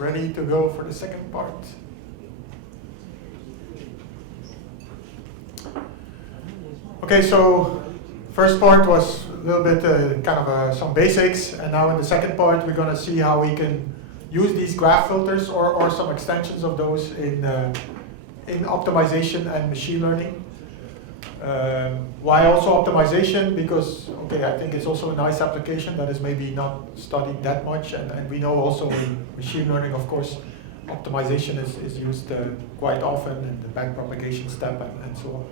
ready to go for the second part? Okay, so first part was a little bit some basics, and now in the second part we're going to see how we can use these graph filters or some extensions of those in optimization and machine learning. Why also optimization? Because, okay, I think it's also a nice application that is maybe not studied that much, and we know also in machine learning, of course, optimization is used quite often in the backpropagation step and so on.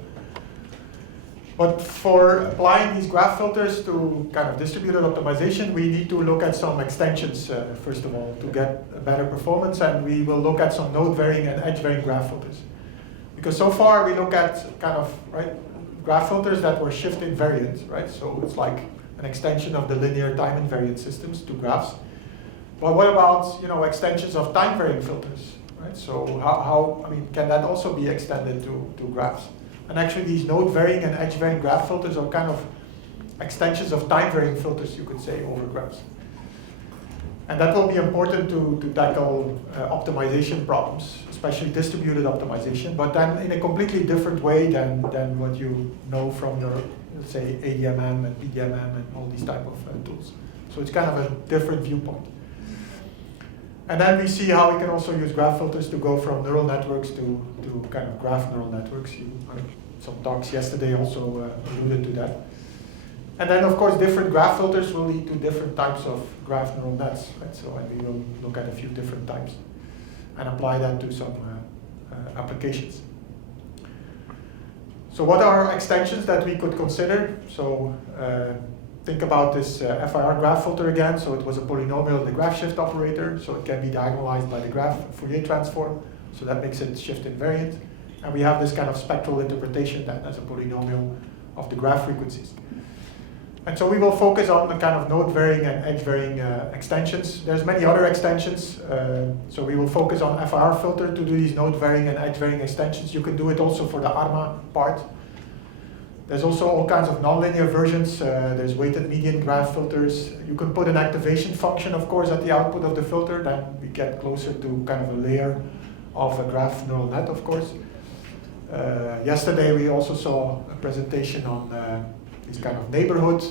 But for applying these graph filters to kind of distributed optimization, we need to look at some extensions, first of all, to get a better performance, and we will look at some node varying and edge varying graph filters. Because so far we look at graph filters that were shift invariant, right? So it's like an extension of the linear time invariant systems to graphs. But what about extensions of time varying filters, right? So how can that also be extended to graphs? And actually these node varying and edge varying graph filters are kind of extensions of time varying filters, you could say, over graphs. And that will be important to tackle optimization problems, especially distributed optimization, but then in a completely different way than what you know from your, let's say, ADMM and PDMM and all these type of tools. So it's kind of a different viewpoint. And then we see how we can also use graph filters to go from neural networks to kind of graph neural networks. Some talks yesterday also alluded to that. And then, of course, different graph filters will lead to different types of graph neural nets, right? So, and we will look at a few different types and apply that to some applications. So what are extensions that we could consider? So think about this FIR graph filter again. So it was a polynomial in the graph shift operator, so it can be diagonalized by the graph Fourier transform, so that makes it shift invariant. And we have this kind of spectral interpretation then as a polynomial of the graph frequencies. And so we will focus on the kind of node varying and edge varying extensions. There's many other extensions. So we will focus on FIR filter to do these node varying and edge varying extensions. You can do it also for the ARMA part. There's also all kinds of nonlinear versions. There's weighted median graph filters. You can put an activation function, of course, at the output of the filter. Then we get closer to kind of a layer of a graph neural net, of course. Yesterday we also saw a presentation on these kind of neighborhood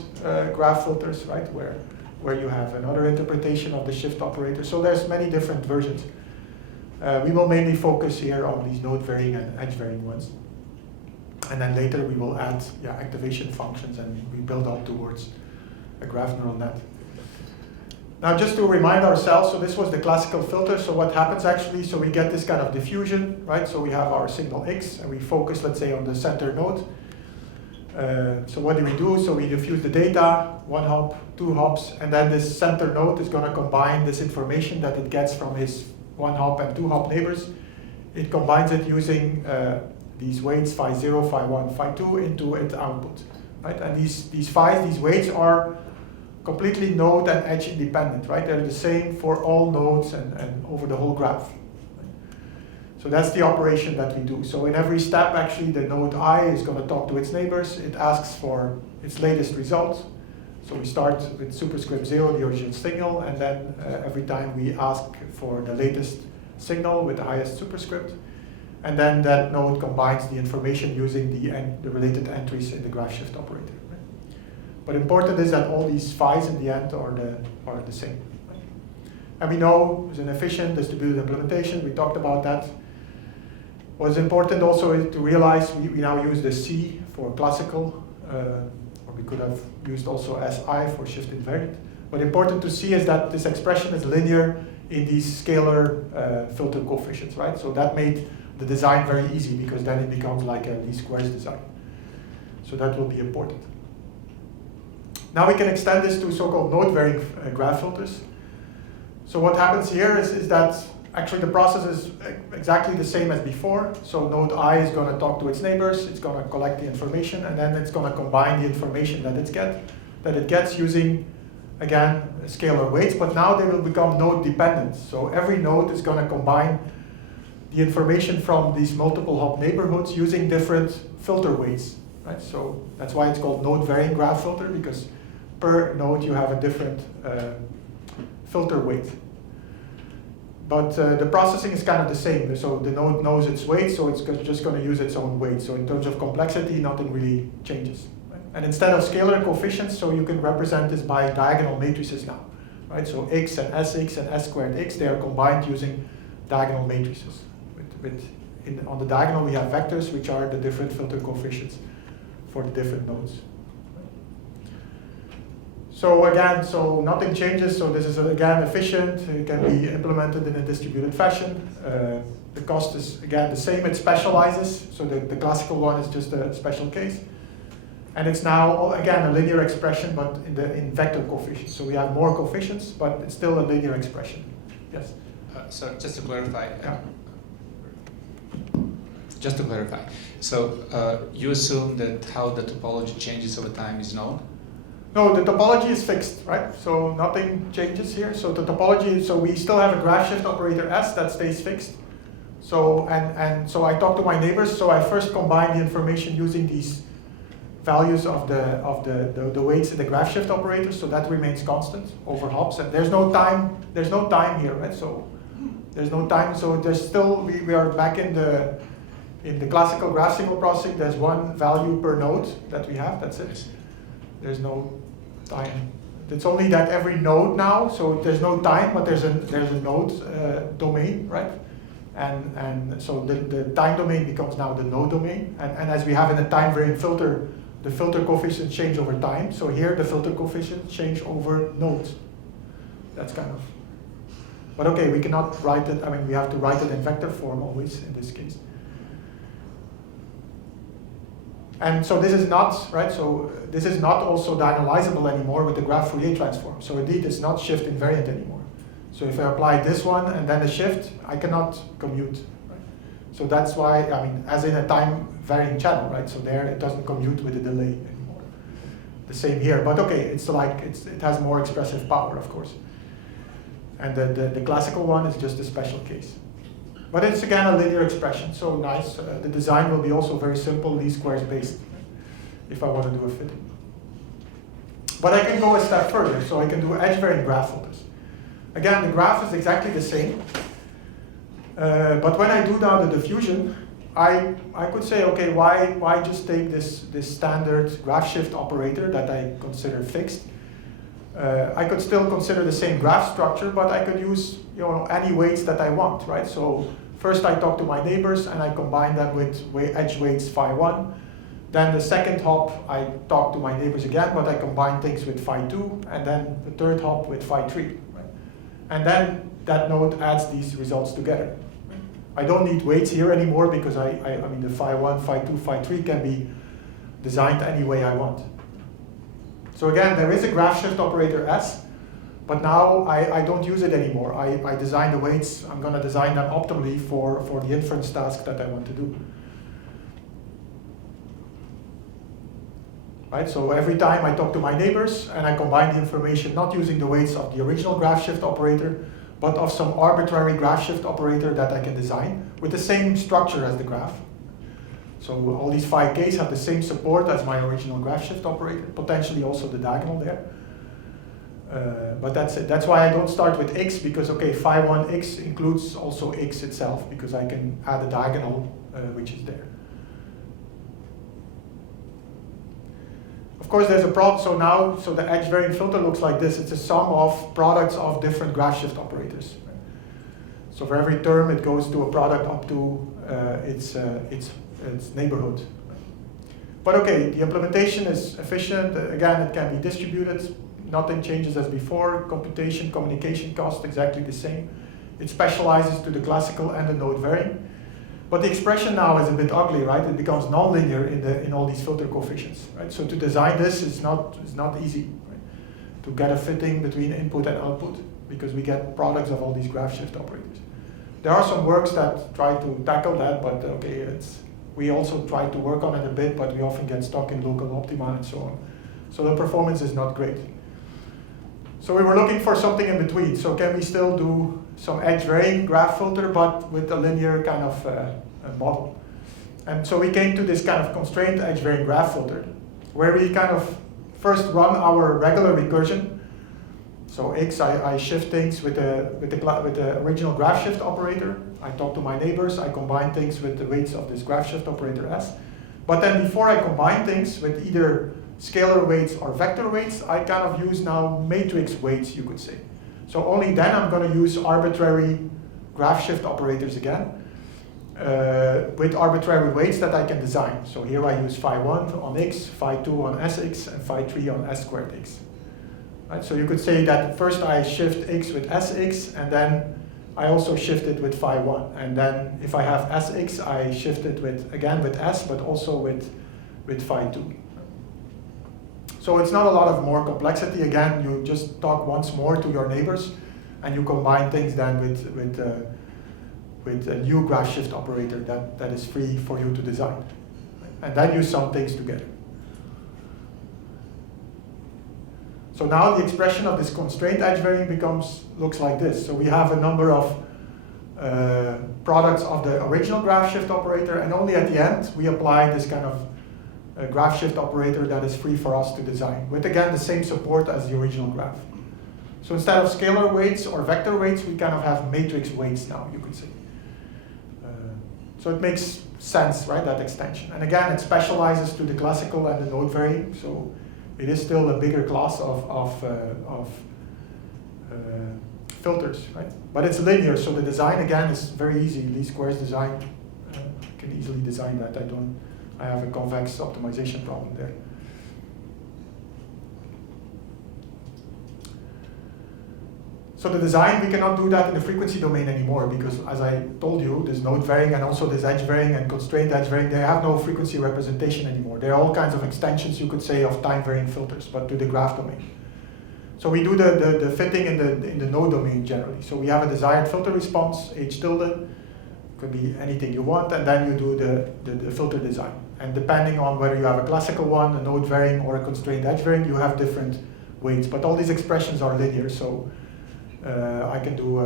graph filters, right, where you have another interpretation of the shift operator. So there's many different versions. We will mainly focus here on these node varying and edge varying ones. And then later we will add activation functions and we build up towards a graph neural net. Now just to remind ourselves, so this was the classical filter, so what happens actually, so we get this kind of diffusion, right? So we have our signal X and we focus, let's say, on the center node. So what do? So we diffuse the data, 1 hop, 2 hops, and then this center node is going to combine this information that it gets from his 1 hop and 2 hop neighbors. It combines it using these weights phi 0, phi 1, phi 2 into its output, right? And these phis, these weights are completely node and edge independent, right? They're the same for all nodes and over the whole graph. So that's the operation that we do. So in every step, actually, the node I is going to talk to its neighbors. It asks for its latest result. So we start with superscript 0, the original signal, and then every time we ask for the latest signal with the highest superscript. And then that node combines the information using the related entries in the graph shift operator. Right? But important is that all these phis in the end are the same. Right? And we know it's an efficient distributed implementation. We talked about that. What's important also is to realize we now use the C for classical, or we could have used also SI for shift invariant. But important to see is that this expression is linear in these scalar filter coefficients, right? So that made the design very easy because then it becomes like a least squares design. So that will be important. Now we can extend this to so-called node varying graph filters. So what happens here is that actually the process is exactly the same as before. So node I is going to talk to its neighbors, it's going to collect the information, and then it's going to combine the information that it gets using, again, scalar weights, but now they will become node dependent. So every node is going to combine the information from these multiple hop neighborhoods using different filter weights, right? So that's why it's called node varying graph filter, because per node you have a different filter weight. But the processing is kind of the same. So the node knows its weight, so it's just going to use its own weight. So in terms of complexity, nothing really changes. Right? And instead of scalar coefficients, so you can represent this by diagonal matrices now. Right? So x and sx and s squared x, they are combined using diagonal matrices. On the diagonal, we have vectors, which are the different filter coefficients for the different nodes. So again, so nothing changes. So this is again efficient. It can be implemented in a distributed fashion. The cost is again the same. It specializes. So the classical one is just a special case. And it's now again a linear expression, but in vector coefficients. So we have more coefficients, but it's still a linear expression. Yes. So just to clarify. Yeah. Just to clarify. So you assume that how the topology changes over time is known? No, the topology is fixed, right? So nothing changes here. So the topology, so we still have a graph shift operator S that stays fixed. So and so I talk to my neighbors. So I first combine the information using these values of the weights in the graph shift operator. So that remains constant over hops. And there's no time. There's no time here, right? So there's no time. So there's still we are back in the classical graph signal processing. There's one value per node that we have. That's it. There's no time. It's only that every node now, so there's no time, but there's a node domain, right? And so the time domain becomes now the node domain. And as we have in a time varying filter, the filter coefficients change over time. So here the filter coefficients change over nodes. That's kind of. But okay, we cannot write it. I mean, we have to write it in vector form always in this case. And so this is not, right, so this is not also diagonalizable anymore with the graph Fourier transform. So indeed, it's not shift invariant anymore. So if I apply this one and then a shift, I cannot commute. Right? So that's why, I mean, as in a time varying channel, right? So there it doesn't commute with a delay anymore. The same here, but okay, it's like, it has more expressive power, of course. And the classical one is just a special case. But it's again a linear expression, so nice. The design will be also very simple, least squares based, if I want to do a fitting. But I can go a step further, so I can do edge varying graph filters. Again, the graph is exactly the same. But when I do now the diffusion, I could say, okay, why just take this standard graph shift operator that I consider fixed? I could still consider the same graph structure, but I could use any weights that I want, right? So first I talk to my neighbors and I combine them with edge weights phi 1. Then the second hop I talk to my neighbors again, but I combine things with phi 2, and then the third hop with phi 3. Right? And then that node adds these results together. I don't need weights here anymore because I mean the phi 1, phi 2, phi 3 can be designed any way I want. So again, there is a graph shift operator S, but now I don't use it anymore. I design the weights. I'm going to design them optimally for the inference task that I want to do. Right, so every time I talk to my neighbors and I combine the information not using the weights of the original graph shift operator, but of some arbitrary graph shift operator that I can design with the same structure as the graph. So all these phi k's have the same support as my original graph shift operator, potentially also the diagonal there. But that's it. That's why I don't start with x, because okay, phi 1 x includes also x itself, because I can add a diagonal which is there. Of course, there's a problem. So now, the edge varying filter looks like this. It's a sum of products of different graph shift operators. So for every term, it goes to a product up to its neighborhood. But okay, the implementation is efficient. Again, it can be distributed. Nothing changes as before. Computation, communication cost, exactly the same. It specializes to the classical and the node varying. But the expression now is a bit ugly, right? It becomes nonlinear in all these filter coefficients, right? So to design this is not easy, right? To get a fitting between input and output, because we get products of all these graph shift operators. There are some works that try to tackle that, but okay, we also try to work on it a bit, but we often get stuck in local optima and so on. So the performance is not great. So we were looking for something in between. So can we still do some edge varying graph filter, but with a linear kind of model? And so we came to this kind of constrained edge varying graph filter, where we kind of first run our regular recursion, So X, I shift things with the original graph shift operator. I talk to my neighbors, I combine things with the weights of this graph shift operator S. But then before I combine things with either scalar weights or vector weights, I kind of use now matrix weights, you could say. So only then I'm going to use arbitrary graph shift operators again, with arbitrary weights that I can design. So here I use phi1 on x, phi2 on sx, and phi3 on s squared x. Right? So you could say that first I shift x with sx, and then I also shift it with phi1. And then if I have sx, I shift it with, again with s, but also with phi2. So it's not a lot of more complexity. Again, you just talk once more to your neighbors, and you combine things then with a new graph shift operator that is free for you to design. And then you sum things together. So now the expression of this constraint edge varying looks like this. So we have a number of products of the original graph shift operator, and only at the end we apply this kind of graph shift operator that is free for us to design, with again the same support as the original graph. So instead of scalar weights or vector weights, we kind of have matrix weights now, you could say. So it makes sense, right, that extension. And again, it specializes to the classical and the node varying, so it is still a bigger class of filters, right? But it's linear, so the design again is very easy. Least squares design, I can easily design that. I have a convex optimization problem there. So the design, we cannot do that in the frequency domain anymore, because as I told you, this node varying and also this edge varying and constraint edge varying, they have no frequency representation anymore. They're all kinds of extensions, you could say, of time varying filters, but to the graph domain. So we do the fitting in the node domain generally. So we have a desired filter response, H tilde, could be anything you want, and then you do the filter design. And depending on whether you have a classical one, a node varying, or a constraint edge varying, you have different weights. But all these expressions are linear, so I can do,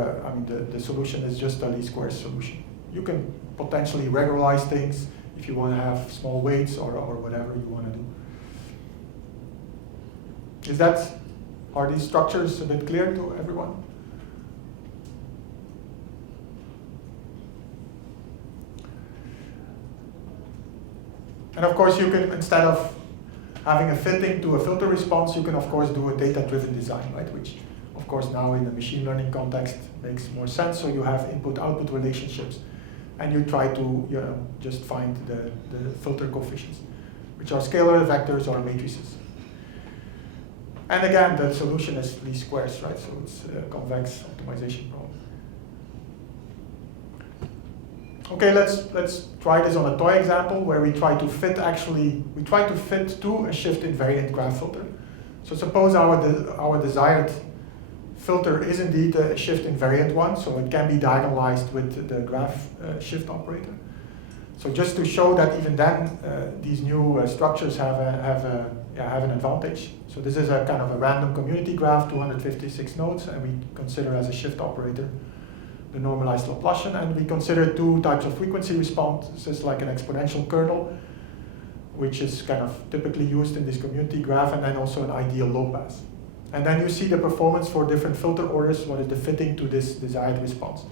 the solution is just a least squares solution. You can potentially regularize things if you want to have small weights or whatever you want to do. Are these structures a bit clear to everyone? And of course you can, instead of having a fitting to a filter response, you can of course do a data-driven design, right? Which of course now in the machine learning context makes more sense. So you have input-output relationships, and you try to just find the filter coefficients, which are scalar, vectors, or matrices. And again, the solution is least squares, right? So it's a convex optimization problem. Okay, let's try this on a toy example where we try to fit to a shift invariant graph filter. So suppose our desired filter is indeed a shift invariant one, so it can be diagonalized with the graph shift operator. So just to show that even then these new structures have an advantage. So this is a kind of a random community graph, 256 nodes, and we consider as a shift operator the normalized Laplacian, and we consider two types of frequency responses, like an exponential kernel, which is kind of typically used in this community graph, and then also an ideal low pass. And then you see the performance for different filter orders, what is the fitting to this desired response.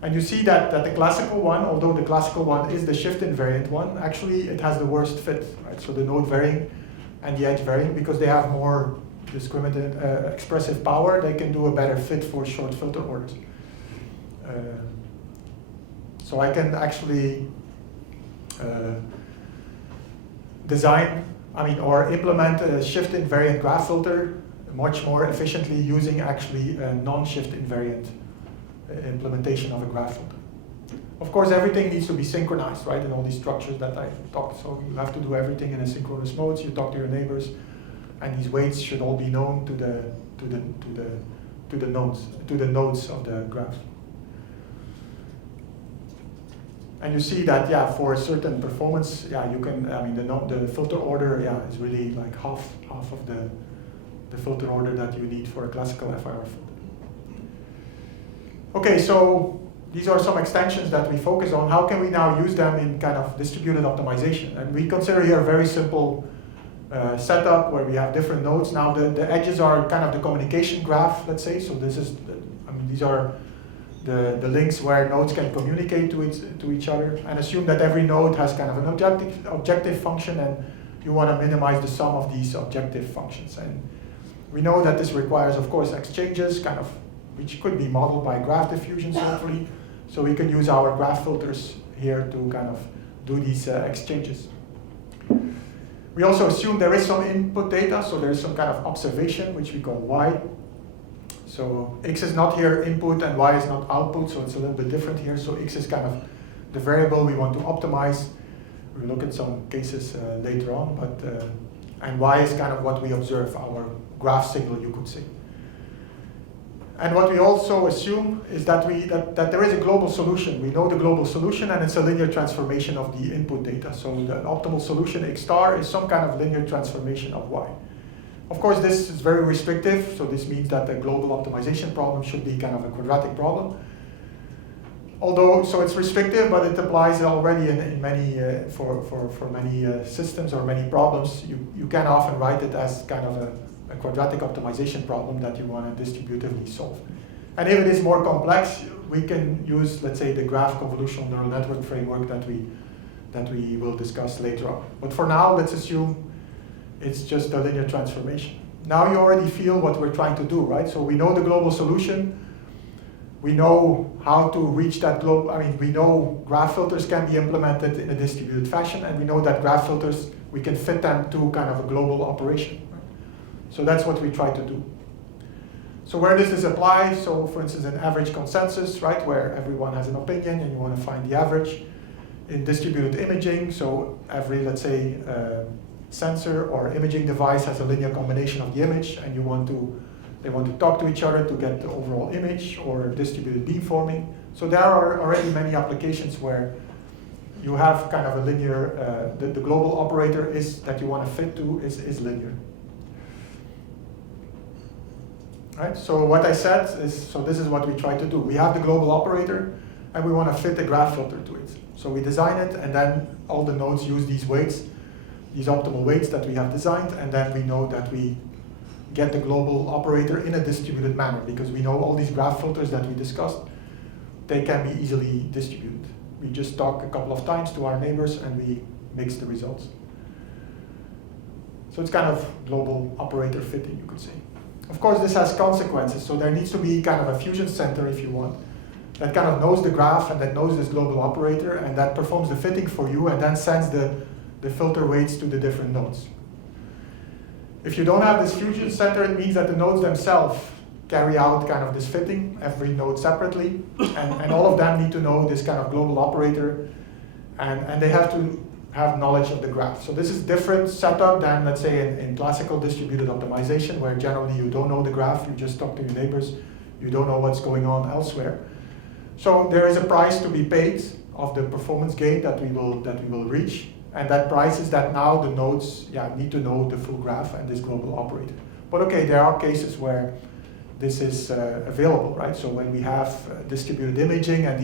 And you see that the classical one, although the classical one is the shift invariant one, actually it has the worst fit, right? So the node varying and the edge varying, because they have more discriminant expressive power, they can do a better fit for short filter orders. So I can actually design, or implement a shift invariant graph filter much more efficiently using actually a non-shift invariant implementation of a graph filter. Of course, everything needs to be synchronized, right, in all these structures that I talked. So you have to do everything in a synchronous mode. So you talk to your neighbors, and these weights should all be known to the nodes of the graph. And you see that, for a certain performance, you can, the filter order, is really like half of the filter order that you need for a classical FIR filter. Okay, so these are some extensions that we focus on. How can we now use them in kind of distributed optimization? And we consider here a very simple setup where we have different nodes. Now the edges are kind of the communication graph, let's say. So this is, these are the links where nodes can communicate to each other, and assume that every node has kind of an objective function, and you want to minimize the sum of these objective functions. And we know that this requires, of course, exchanges, kind of, which could be modeled by graph diffusions, hopefully. So we can use our graph filters here to kind of do these exchanges. We also assume there is some input data, so there is some kind of observation, which we call y. So x is not here input and y is not output, so it's a little bit different here. So x is kind of the variable we want to optimize. We'll look at some cases later on, but and y is kind of what we observe, our graph signal, you could say. And what we also assume is that that there is a global solution. We know the global solution, and it's a linear transformation of the input data. So the optimal solution, x star, is some kind of linear transformation of y. Of course, this is very restrictive, so this means that the global optimization problem should be kind of a quadratic problem. Although, so it's restrictive, but it applies already in many, for many systems or many problems. You can often write it as kind of a quadratic optimization problem that you want to distributively solve. And if it is more complex, we can use, let's say, the graph convolutional neural network framework that we will discuss later on. But for now, let's assume it's just a linear transformation. Now you already feel what we're trying to do, right? So we know the global solution. We know how to reach that global, we know graph filters can be implemented in a distributed fashion, and we know that graph filters, we can fit them to kind of a global operation. So that's what we try to do. So where does this apply? So for instance, an average consensus, right, where everyone has an opinion and you want to find the average. In distributed imaging, so every, let's say, sensor or imaging device has a linear combination of the image, and they want to talk to each other to get the overall image, or distributed beamforming. So there are already many applications where you have kind of a linear, the global operator is that you want to fit to is linear. Right, so what I said is, so this is what we try to do. We have the global operator, and we want to fit a graph filter to it. So we design it, and then all the nodes use these weights, these optimal weights that we have designed, and then we know that we get the global operator in a distributed manner, because we know all these graph filters that we discussed, they can be easily distributed. We just talk a couple of times to our neighbors, and we mix the results. So it's kind of global operator fitting, you could say. Of course, this has consequences, so there needs to be kind of a fusion center, if you want, that kind of knows the graph and that knows this global operator, and that performs the fitting for you, and then sends the filter weights to the different nodes. If you don't have this fusion center, it means that the nodes themselves carry out kind of this fitting, every node separately, and all of them need to know this kind of global operator, and they have to have knowledge of the graph. So this is different setup than, let's say, in classical distributed optimization, where generally you don't know the graph, you just talk to your neighbors, you don't know what's going on elsewhere. So there is a price to be paid of the performance gain that we will reach, and that price is that now the nodes need to know the full graph and this global operator. But okay, there are cases where this is available, right? So when we have distributed imaging, and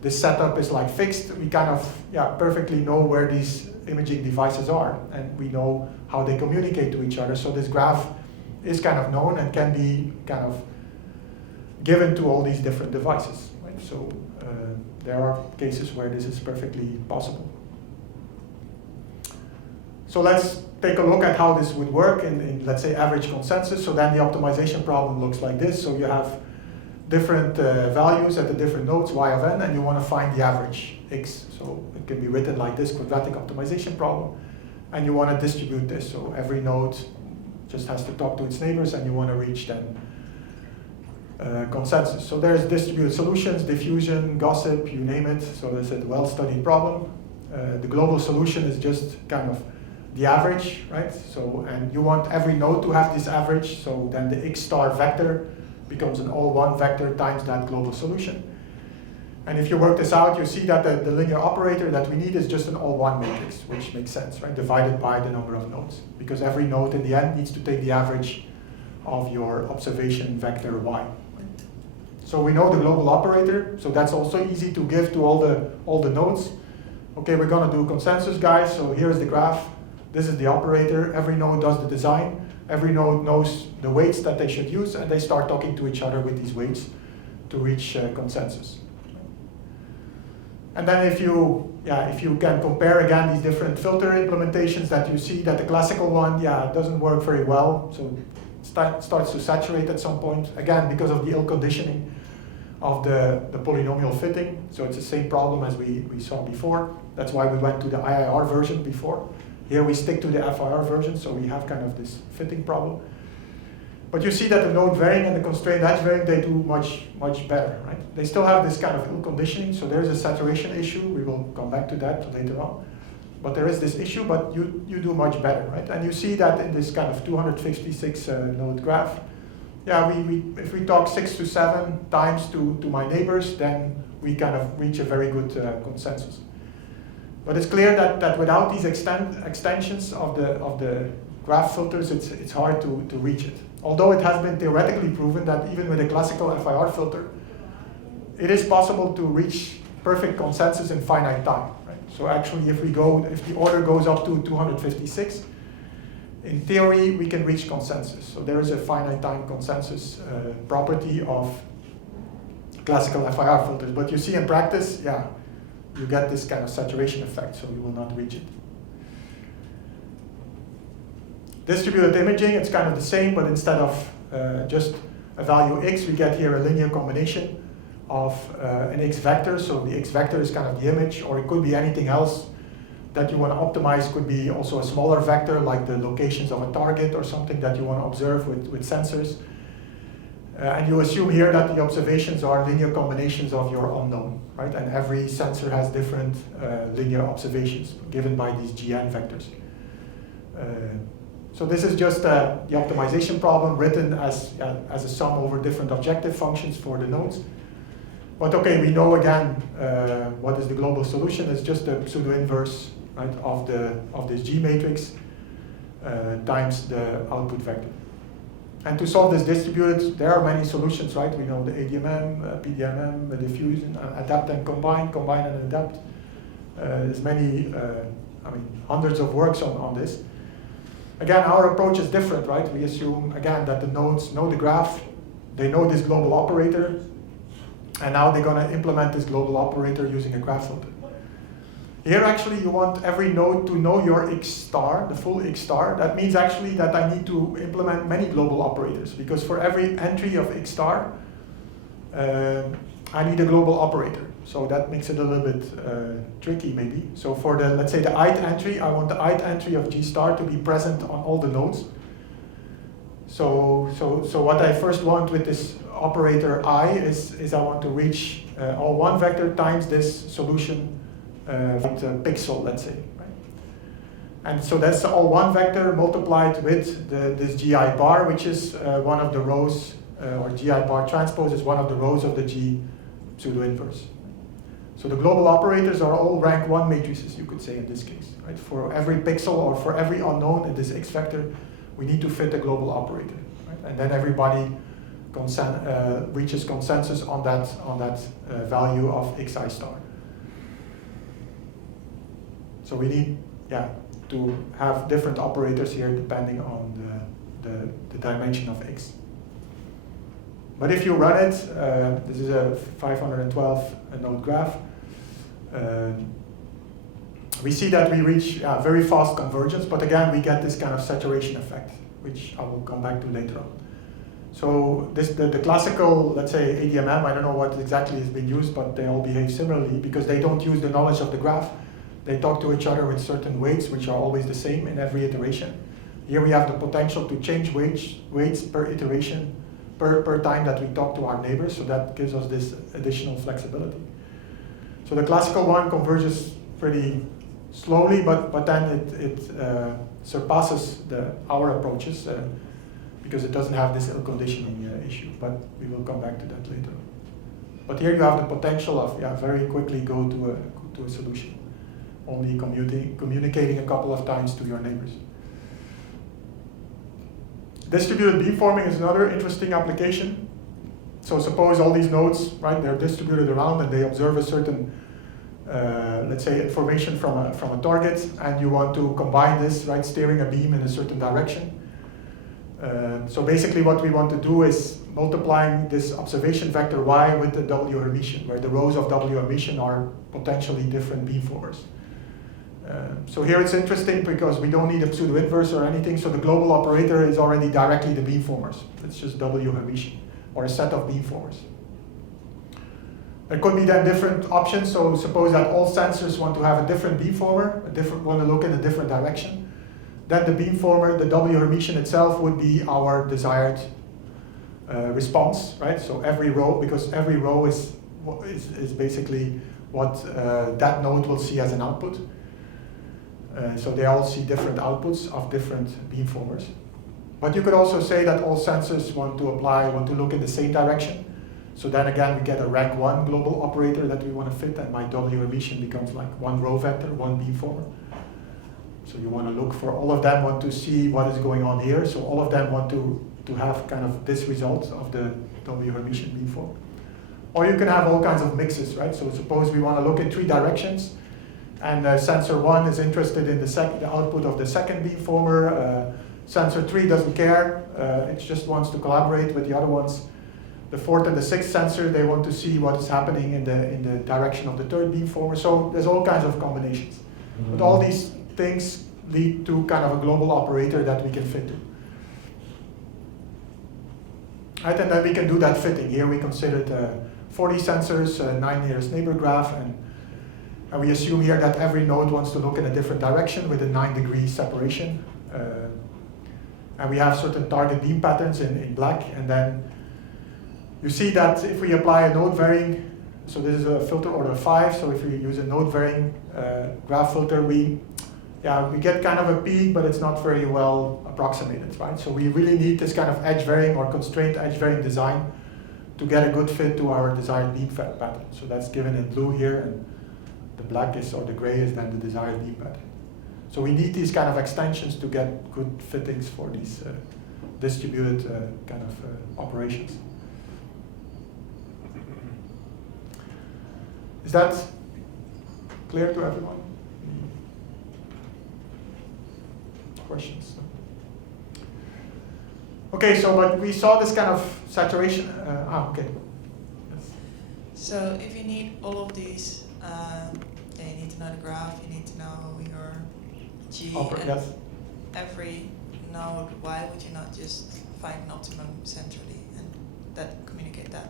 this setup is like fixed, we kind of perfectly know where these imaging devices are, and we know how they communicate to each other. So this graph is kind of known and can be kind of given to all these different devices, right? So there are cases where this is perfectly possible. So let's take a look at how this would work in let's say, average consensus. So then the optimization problem looks like this. So you have different values at the different nodes, y of n, and you want to find the average, x. So it can be written like this, quadratic optimization problem, and you want to distribute this. So every node just has to talk to its neighbors, and you want to reach then consensus. So there's distributed solutions, diffusion, gossip, you name it. So that's a well-studied problem. The global solution is just kind of the average, right? So, and you want every node to have this average, so then the x star vector becomes an all one vector times that global solution. And if you work this out, you see that the linear operator that we need is just an all one matrix, which makes sense, right? Divided by the number of nodes, because every node in the end needs to take the average of your observation vector y. So we know the global operator, so that's also easy to give to all the nodes. Okay, we're gonna do consensus, guys, so here's the graph. this is the operator, every node does the design, every node knows the weights that they should use, and they start talking to each other with these weights to reach consensus. And then if you can compare again these different filter implementations, that you see that the classical one, doesn't work very well, so it starts to saturate at some point, again because of the ill conditioning of the polynomial fitting. So it's the same problem as we saw before. That's why we went to the IIR version before. Here we stick to the FIR version, so we have kind of this fitting problem. But you see that the node varying and the constrained edge varying, they do much better, right? They still have this kind of ill conditioning, so there's a saturation issue. We will come back to that later on. But there is this issue, but you do much better, right? And you see that in this kind of 256 node graph. If we talk 6 to 7 times to my neighbors, then we kind of reach a very good consensus. But it's clear that without these extensions of the graph filters, it's hard to reach it. Although it has been theoretically proven that even with a classical FIR filter, it is possible to reach perfect consensus in finite time. Right? So actually, if the order goes up to 256, in theory, we can reach consensus. So there is a finite time consensus property of classical FIR filters. But you see in practice, you get this kind of saturation effect, so you will not reach it. Distributed imaging, it's kind of the same, but instead of just a value x, we get here a linear combination of an x vector. So the x vector is kind of the image, or it could be anything else that you want to optimize. Could be also a smaller vector, like the locations of a target or something that you want to observe with sensors. And you assume here that the observations are linear combinations of your unknown, right? And every sensor has different linear observations given by these GN vectors. So this is just the optimization problem written as a sum over different objective functions for the nodes. But okay, we know again what is the global solution. It's just the pseudo-inverse, right, of this G matrix times the output vector. And to solve this distributed, there are many solutions, right? We know the ADMM, PDMM, the diffusion, adapt and combine and adapt. There's many, hundreds of works on this. Again, our approach is different, right? We assume, again, that the nodes know the graph, they know this global operator, and now they're going to implement this global operator using a graph filter. Here, actually, you want every node to know your x star, the full x star. That means actually that I need to implement many global operators, because for every entry of x star, I need a global operator. So that makes it a little bit tricky, maybe. So for the, let's say, the ith entry, I want the ith entry of G star to be present on all the nodes. So what I first want with this operator I is I want to reach all one vector times this solution with a pixel, let's say. Right? And so that's all one vector multiplied with this GI bar, which is one of the rows, or GI bar transpose is one of the rows of the G pseudo-inverse. So the global operators are all rank 1 matrices, you could say in this case. Right? For every pixel or for every unknown in this X vector, we need to fit a global operator. Right? And then everybody reaches consensus on that value of xi star. So we need to have different operators here depending on the dimension of x. But if you run it, this is a 512 node graph, we see that we reach very fast convergence, but again, we get this kind of saturation effect, which I will come back to later on. So the classical, let's say, ADMM, I don't know what exactly has been used, but they all behave similarly because they don't use the knowledge of the graph. They talk to each other with certain weights, which are always the same in every iteration. Here we have the potential to change weights per iteration, per time that we talk to our neighbors, so that gives us this additional flexibility. So the classical one converges pretty slowly, but then it surpasses our approaches because it doesn't have this ill conditioning issue, but we will come back to that later. But here you have the potential of very quickly go to a solution, only communicating a couple of times to your neighbors. Distributed beamforming is another interesting application. So suppose all these nodes, right, they're distributed around and they observe a certain let's say, information from a target, and you want to combine this, right, steering a beam in a certain direction. So basically what we want to do is multiplying this observation vector y with the W Hermitian, where the rows of W Hermitian are potentially different beamformers. So here it's interesting because we don't need a pseudo-inverse or anything, so the global operator is already directly the beamformers. It's just W Hermitian, or a set of beamformers. There could be then different options, so suppose that all sensors want to have a different beamformer, want to look in a different direction. Then the beamformer, the W Hermitian itself, would be our desired response, right? So every row, because every row is basically what that node will see as an output. So they all see different outputs of different beamformers. But you could also say that all sensors want to look in the same direction. So then again, we get a rank 1 global operator that we want to fit, and my W Hermitian becomes like one row vector, one beamformer. So you want to look for all of them, want to see what is going on here. So all of them want to have kind of this result of the W Hermitian beamformer. Or you can have all kinds of mixes, right? So suppose we want to look in 3 directions, and sensor 1 is interested in the output of the second beamformer. Sensor 3 doesn't care, it just wants to collaborate with the other ones. The 4th and the 6th sensor, they want to see what is happening in the direction of the third beamformer. So there's all kinds of combinations. Mm-hmm. But all these things lead to kind of a global operator that we can fit to. Right, and then we can do that fitting. Here we considered 40 sensors, 9 nearest neighbor graph, and we assume here that every node wants to look in a different direction with a 9-degree separation. And we have certain target beam patterns in black, and then you see that if we apply a node varying, so this is a filter order 5, so if we use a node varying graph filter, we get kind of a peak, but it's not very well approximated, right? So we really need this kind of edge varying or constrained edge varying design to get a good fit to our desired beam pattern. So that's given in blue here, and the black is, or the gray is then the desired beam pattern. So we need these kind of extensions to get good fittings for these distributed kind of operations. Is that clear to everyone? Questions? Okay, so but we saw this kind of saturation. Okay. Yes. So if you need all of these, you need to know the graph, you need to know your G, and yes. every node, why would you not just find an optimum centrally and communicate that?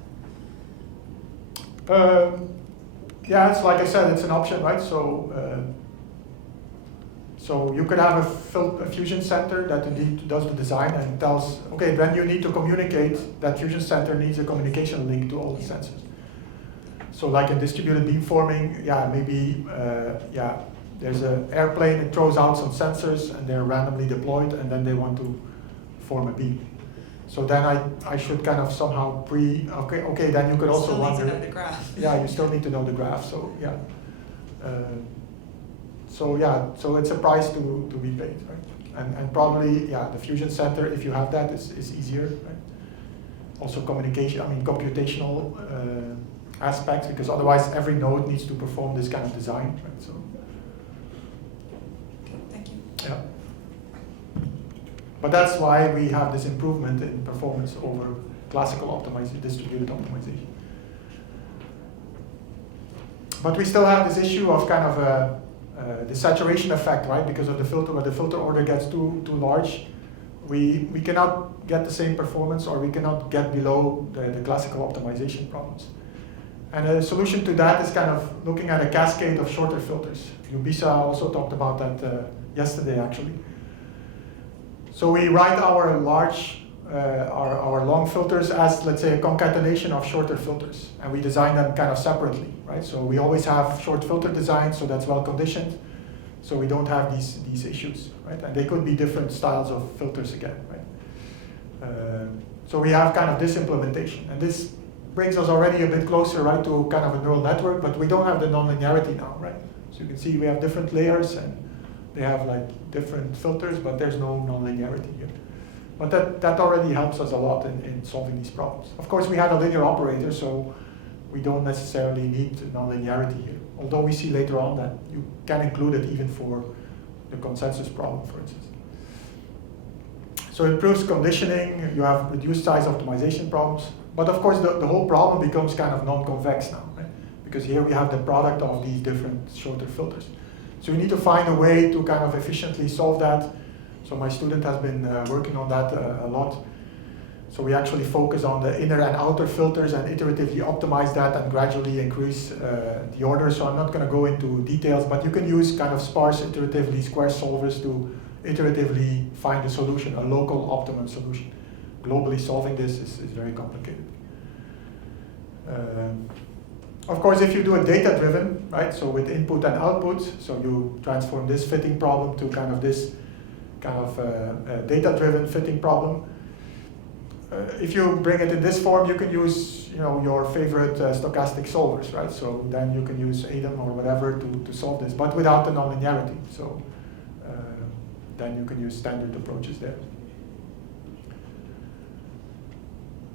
Yeah, it's like I said, it's an option, right? So, so you could have a fusion center that indeed does the design and tells, okay, then you need to communicate, that fusion center needs a communication link to all the sensors. So like in distributed beamforming, maybe, there's an airplane, it throws out some sensors and they're randomly deployed, and then they want to form a beam. So then I should kind of somehow okay, then you could also still wonder. Need to know the graph. Yeah, you still need to know the graph, so yeah. So it's a price to be paid, right? And probably, the fusion center, if you have that, is easier, right? Also communication, computational aspects, because otherwise every node needs to perform this kind of design, right? So. Okay, thank you. Yeah. But that's why we have this improvement in performance over classical optimization, distributed optimization. But we still have this issue of kind of the saturation effect, right? Because of the filter, when the filter order gets too large, we cannot get the same performance, or we cannot get below the classical optimization problems. And a solution to that is kind of looking at a cascade of shorter filters. Lubisa also talked about that yesterday, actually. So we write our our long filters as, let's say, a concatenation of shorter filters, and we design them kind of separately, right? So we always have short filter design, so that's well conditioned, so we don't have these issues, right? And they could be different styles of filters again, right? So we have kind of this implementation, and this brings us already a bit closer, right, to kind of a neural network, but we don't have the nonlinearity now, right? So you can see we have different layers, and they have like different filters, but there's no nonlinearity here. But that already helps us a lot in solving these problems. Of course, we had a linear operator, so we don't necessarily need nonlinearity here. although we see later on that you can include it even for the consensus problem, for instance. So it improves conditioning, you have reduced size optimization problems, but of course the whole problem becomes kind of non-convex now, right? Because here we have the product of these different shorter filters. So you need to find a way to kind of efficiently solve that. So my student has been working on that a lot. So we actually focus on the inner and outer filters and iteratively optimize that and gradually increase the order. So I'm not going to go into details, but you can use kind of sparse iterative least squares solvers to iteratively find a solution, a local optimum solution. Globally solving this is very complicated. Of course, if you do a data-driven, right, so with input and output, so you transform this fitting problem to kind of this kind of data-driven fitting problem. If you bring it in this form, you can use your favorite stochastic solvers, right? So then you can use ADAM or whatever to solve this, but without the nonlinearity. So then you can use standard approaches there.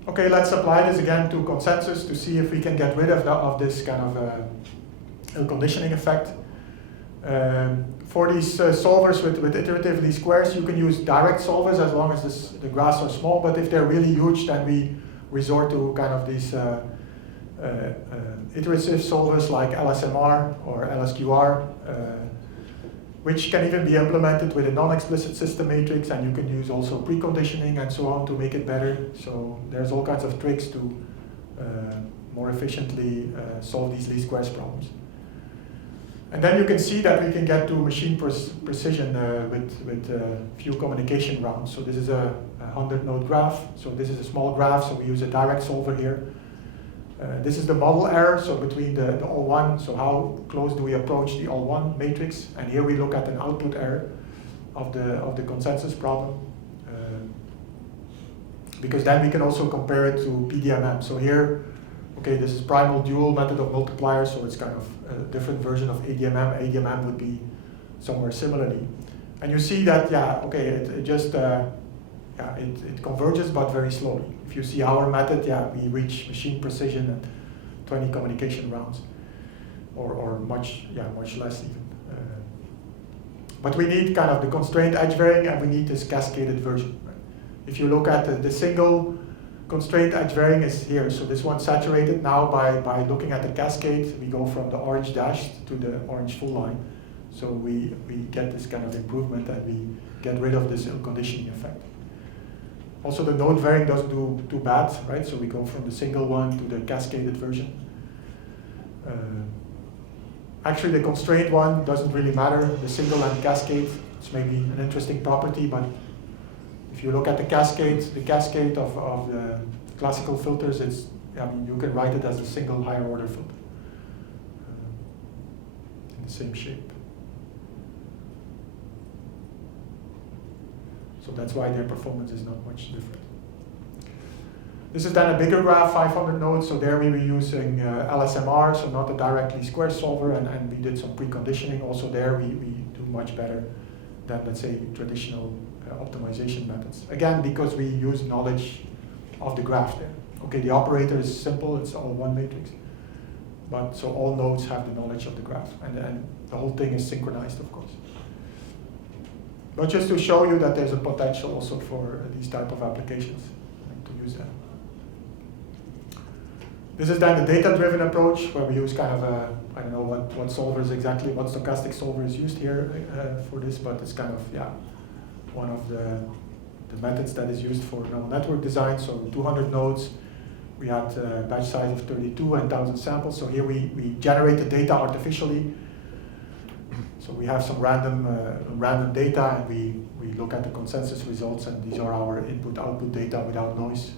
Okay, let's apply this again to consensus to see if we can get rid of this kind of ill conditioning effect. For these solvers with iterative least squares, you can use direct solvers as long as the graphs are small, but if they're really huge, then we resort to kind of these iterative solvers like LSMR or LSQR, which can even be implemented with a non-explicit system matrix, and you can use also preconditioning and so on to make it better. So there's all kinds of tricks to more efficiently solve these least squares problems. And then you can see that we can get to machine precision with few communication rounds. So this is a 100-node graph. So this is a small graph, so we use a direct solver here. This is the model error, so between the all-one, so how close do we approach the all-one matrix? And here we look at an output error of the consensus problem. Because then we can also compare it to PDMM. So here, okay, this is primal dual method of multiplier, so it's kind of a different version of ADMM. ADMM would be somewhere similarly. And you see that, yeah, okay, it just, it converges, but very slowly. If you see our method, yeah, we reach machine precision at 20 communication rounds, or much less even. But we need kind of the constraint edge varying, and we need this cascaded version. Right? If you look at the single constraint edge varying is here, so this one's saturated now by looking at the cascade. We go from the orange dashed to the orange full line. So we get this kind of improvement, and we get rid of this ill conditioning effect. Also, the node varying doesn't do too bad, right? So we go from the single one to the cascaded version. Actually, the constraint one doesn't really matter. The single and cascade, it's maybe an interesting property, but if you look at the cascade of the classical filters, you can write it as a single higher order filter in the same shape. So that's why their performance is not much different. This is then a bigger graph, 500 nodes. So there we were using LSMR, so not a direct least square solver, and we did some preconditioning. Also there we do much better than, let's say, traditional optimization methods. Again, because we use knowledge of the graph there. Okay, the operator is simple, it's all one matrix. But so all nodes have the knowledge of the graph, and the whole thing is synchronized, of course. But just to show you that there's a potential also for these type of applications to use them. This is then the data-driven approach, where we use kind of I don't know what solvers exactly, what stochastic solver is used here for this, but it's kind of, yeah, one of the methods that is used for neural network design. So 200 nodes, we had a batch size of 32 and 1,000 samples. So here we generate the data artificially. So we have some random data, and we look at the consensus results, and these are our input-output data without noise.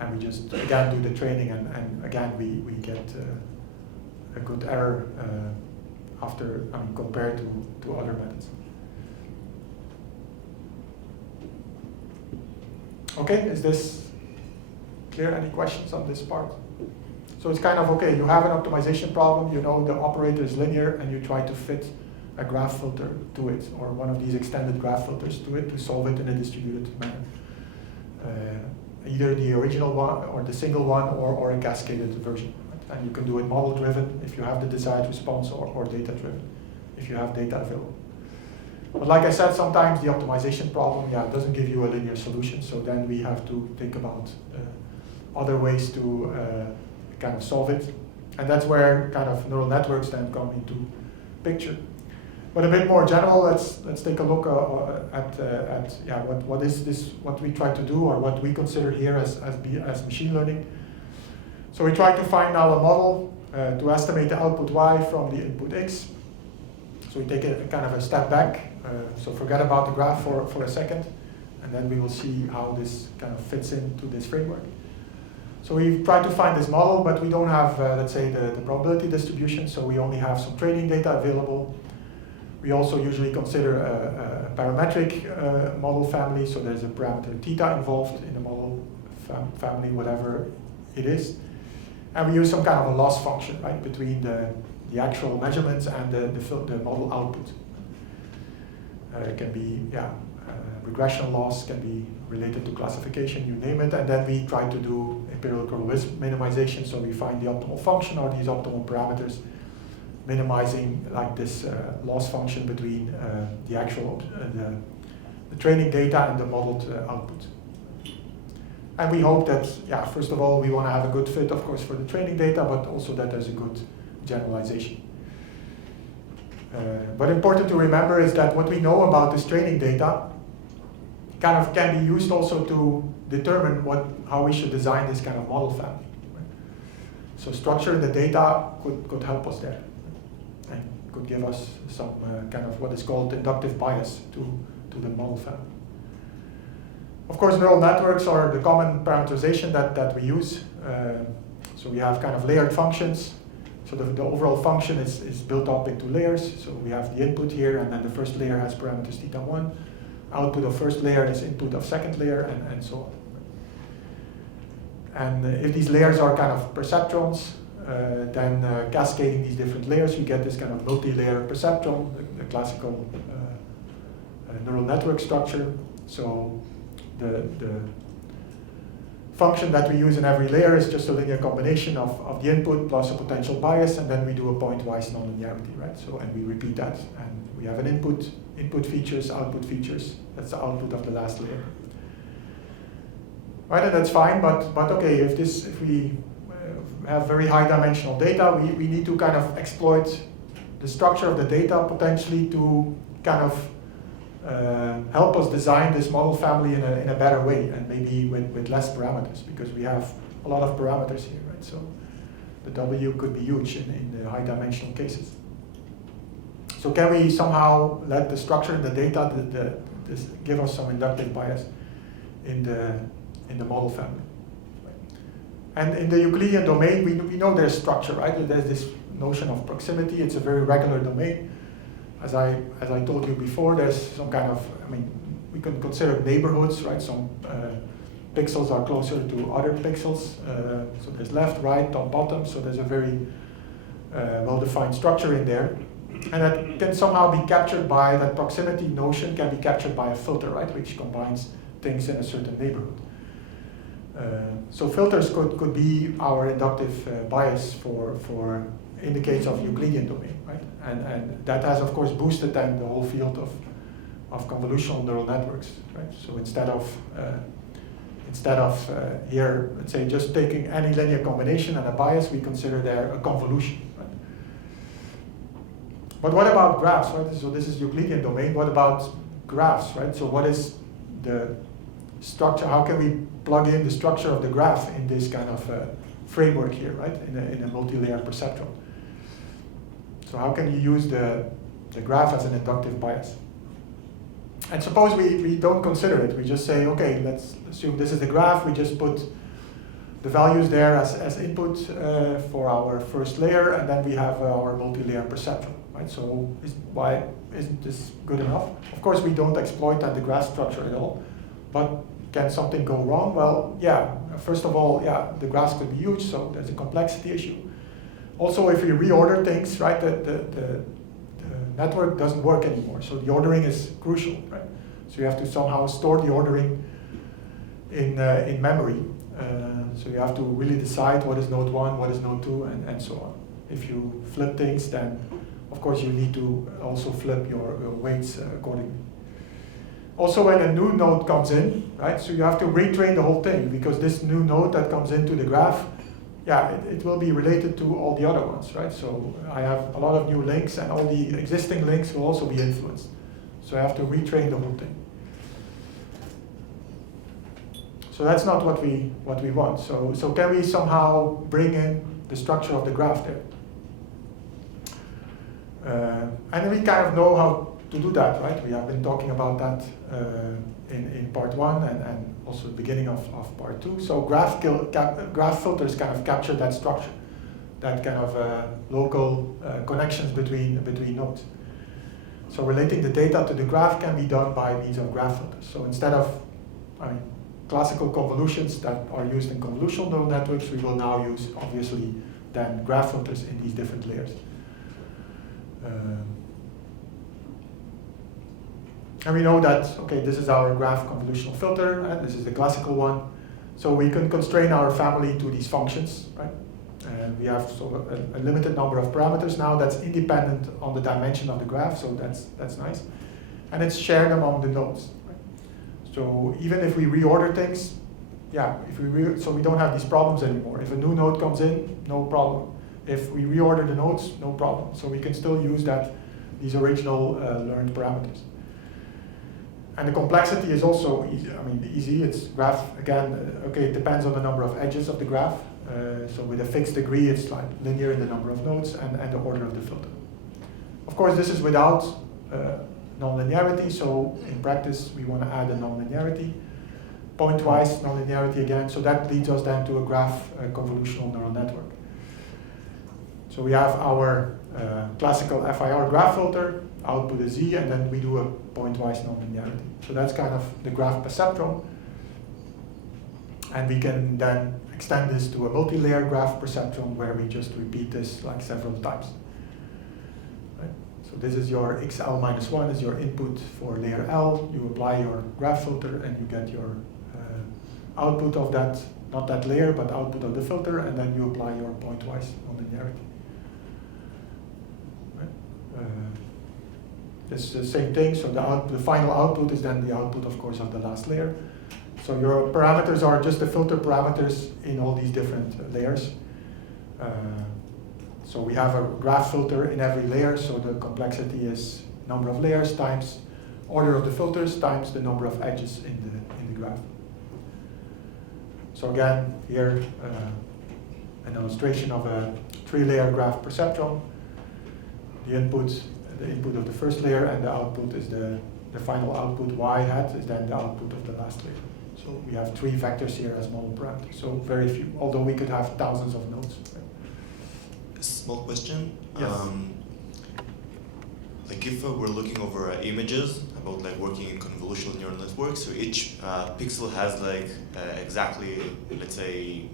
And we just, again, do the training, and again, we get a good error after, compared to other methods. Okay, is this clear? Any questions on this part? So it's kind of, okay, you have an optimization problem, you know the operator is linear, and you try to fit a graph filter to it, or one of these extended graph filters to it to solve it in a distributed manner. Either the original one, or the single one, or a cascaded version. and you can do it model-driven if you have the desired response, or data-driven if you have data available. But like I said, sometimes the optimization problem, doesn't give you a linear solution, so then we have to think about other ways to kind of solve it. And that's where kind of neural networks then come into picture. But a bit more general, let's take a look at what is this, what we try to do, or what we consider here as machine learning. So we try to find now a model to estimate the output y from the input x. So we take a kind of a step back. So forget about the graph for a second, and then we will see how this kind of fits into this framework. So we try to find this model, but we don't have, let's say, the probability distribution, so we only have some training data available. We also usually consider a parametric model family, so there's a parameter theta involved in the model family, whatever it is. And we use some kind of a loss function, right, between the actual measurements and the model output. It can be, regression loss, can be related to classification, you name it, and then we try to do empirical risk minimization, so we find the optimal function or these optimal parameters, minimizing like this loss function between the actual the training data and the modeled output. And we hope that, first of all, we want to have a good fit, of course, for the training data, but also that there's a good generalization. But important to remember is that what we know about this training data kind of can be used also to determine how we should design this kind of model family. Right? So structure in the data could help us there, and could give us some kind of what is called inductive bias to the model family. Of course, neural networks are the common parameterization that we use. So we have kind of layered functions. So the overall function is built up into layers. So we have the input here, and then the first layer has parameters θ1. Output of first layer is input of second layer, and so on. And if these layers are kind of perceptrons, then cascading these different layers, you get this kind of multi-layer perceptron, the classical neural network structure. So the function that we use in every layer is just a linear combination of the input plus a potential bias, and then we do a pointwise nonlinearity, right? So, and we repeat that, and we have an input features, output features. That's the output of the last layer. Right, and that's fine, but okay, if we have very high dimensional data, we need to kind of exploit the structure of the data potentially to kind of help us design this model family in a better way, and maybe with less parameters, because we have a lot of parameters here, right? So the W could be huge in the high dimensional cases. So can we somehow let the structure in the data give us some inductive bias in the model family? And in the Euclidean domain, we know there's structure, right? There's this notion of proximity. It's a very regular domain. As I told you before, there's some kind of, we can consider neighborhoods, right? Some pixels are closer to other pixels. So there's left, right, top, bottom. So there's a very well-defined structure in there. And that can somehow be captured by, that proximity notion can be captured by a filter, right? Which combines things in a certain neighborhood. So filters could be our inductive bias in the case of Euclidean domain, right? And that has, of course, boosted then the whole field of convolutional neural networks, right? So instead of here, let's say, just taking any linear combination and a bias, we consider there a convolution, right? But what about graphs, right? So this is Euclidean domain. What about graphs, right? So what is the structure? How can we plug in the structure of the graph in this kind of framework here, right? In a multi-layer perceptron. So how can you use the graph as an inductive bias? And suppose we don't consider it. We just say, okay, let's assume this is the graph. We just put the values there as input for our first layer, and then we have our multi-layer perceptron, right? So why isn't this good enough? Of course, we don't exploit the graph structure at all, but can something go wrong? Well, yeah, first of all, the graphs could be huge, so there's a complexity issue. Also, if we reorder things, right, the network doesn't work anymore, so the ordering is crucial, right? So you have to somehow store the ordering in memory. So you have to really decide what is node 1, what is node 2, and so on. If you flip things, then of course you need to also flip your weights accordingly. Also, when a new node comes in, right, so you have to retrain the whole thing, because this new node that comes into the graph, yeah, it will be related to all the other ones, right? So I have a lot of new links, and all the existing links will also be influenced. So I have to retrain the whole thing. So that's not what we want. So can we somehow bring in the structure of the graph there? And we kind of know how to do that, right? We have been talking about that in part 1 and also the beginning of part 2. So graph filters kind of capture that structure, that kind of local connections between nodes. So relating the data to the graph can be done by means of graph filters. So instead of, classical convolutions that are used in convolutional neural networks, we will now use, obviously, then graph filters in these different layers. And we know that, okay, this is our graph convolutional filter, and this is the classical one. So we can constrain our family to these functions, right? And we have sort of a limited number of parameters now that's independent on the dimension of the graph, so that's nice. And it's shared among the nodes. Right? So even if we reorder things, yeah, so we don't have these problems anymore. If a new node comes in, no problem. If we reorder the nodes, no problem. So we can still use these original learned parameters. And the complexity is also easy. It's graph, again, okay, it depends on the number of edges of the graph. So with a fixed degree, it's like linear in the number of nodes and the order of the filter. Of course, this is without nonlinearity. So in practice, we want to add a nonlinearity. Pointwise nonlinearity again. So that leads us then to a graph convolutional neural network. So we have our classical FIR graph filter, output is Z, and then we do a pointwise nonlinearity. So that's kind of the graph perceptron. And we can then extend this to a multi-layer graph perceptron where we just repeat this like several times. Right? So this is your XL minus 1 is your input for layer L. You apply your graph filter and you get your output of that, not that layer, but output of the filter, and then you apply your pointwise nonlinearity. It's the same thing, so the final output is then the output, of course, of the last layer. So your parameters are just the filter parameters in all these different layers. So we have a graph filter in every layer, so the complexity is number of layers times order of the filters times the number of edges in the graph. So again, here an illustration of a 3-layer graph perceptron. The input of the first layer, and the output is the final output y hat is then the output of the last layer. So we have 3 vectors here as model parameters. So very few, although we could have thousands of nodes. Right? A small question. Yes. Like if we're looking over images about like working in convolutional neural networks, so each pixel has like exactly, let's say,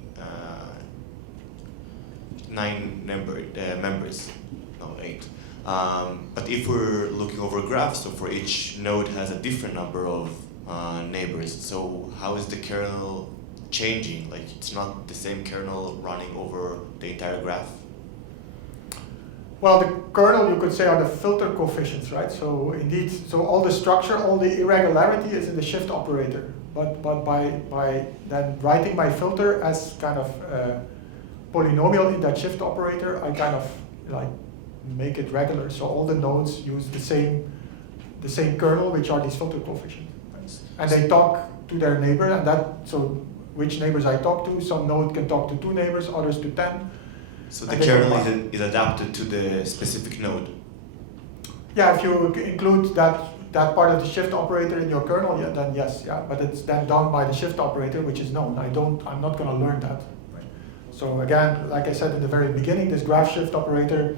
9 members, no 8. But if we're looking over graphs, so for each node has a different number of neighbors. So how is the kernel changing? Like it's not the same kernel running over the entire graph? Well, the kernel, you could say, are the filter coefficients, right? So indeed, so all the structure, all the irregularity is in the shift operator. But by then writing my filter as kind of polynomial in that shift operator, I kind of like make it regular. So all the nodes use the same kernel, which are these filter coefficients. Right? And they talk to their neighbor, and so which neighbors I talk to, some node can talk to 2 neighbors, others to 10. So the kernel is adapted to the specific node? Yeah, if you include that part of the shift operator in your kernel, yeah, then yes, yeah. But it's then done by the shift operator, which is known. I'm not going to learn that. Right? So again, like I said in the very beginning, this graph shift operator,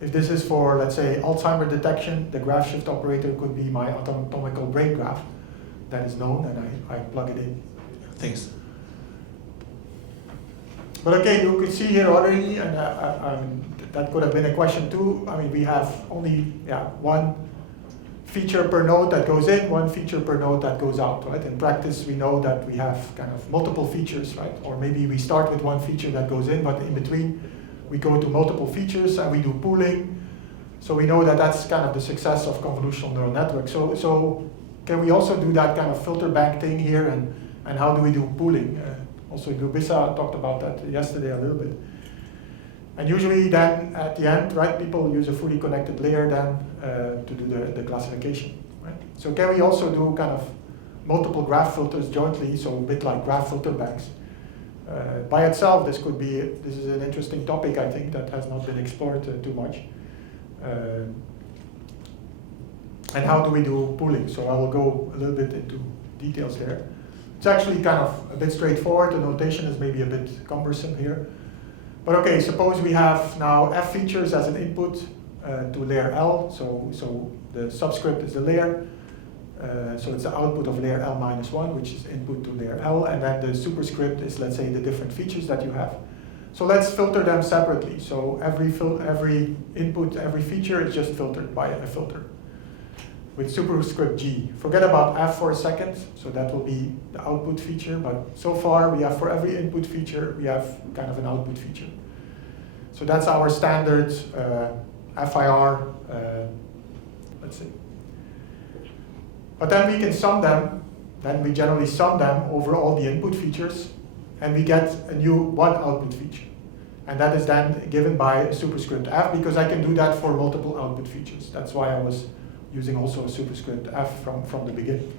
if this is for, let's say, Alzheimer detection, the graph shift operator could be my anatomical brain graph that is known, and I plug it in. Thanks. But okay, you could see here already, and that could have been a question too. I mean, we have only one feature per node that goes in, one feature per node that goes out, right? In practice, we know that we have kind of multiple features, right? Or maybe we start with one feature that goes in, but in between, we go to multiple features and we do pooling. So we know that that's kind of the success of convolutional neural networks. So can we also do that kind of filter bank thing here, and how do we do pooling? Also, Lubisa talked about that yesterday a little bit. And usually then, at the end, right, people use a fully connected layer then to do the classification, right? So can we also do kind of multiple graph filters jointly, so a bit like graph filter banks? By itself, this is an interesting topic, I think, that has not been explored too much. And how do we do pooling? So I will go a little bit into details there. It's actually kind of a bit straightforward. The notation is maybe a bit cumbersome here. But okay, suppose we have now F features as an input to layer L. So the subscript is the layer. So it's the output of layer L minus 1, which is input to layer L. And then the superscript is, let's say, the different features that you have. So let's filter them separately. So every input, every feature is just filtered by a filter with superscript G. Forget about F for a second. So that will be the output feature. But so far, we have for every input feature, we have kind of an output feature. So that's our standard FIR, let's see. But then we can sum them. Then we generally sum them over all the input features, and we get a new one output feature. And that is then given by a superscript F, because I can do that for multiple output features. That's why I was using also a superscript F from the beginning.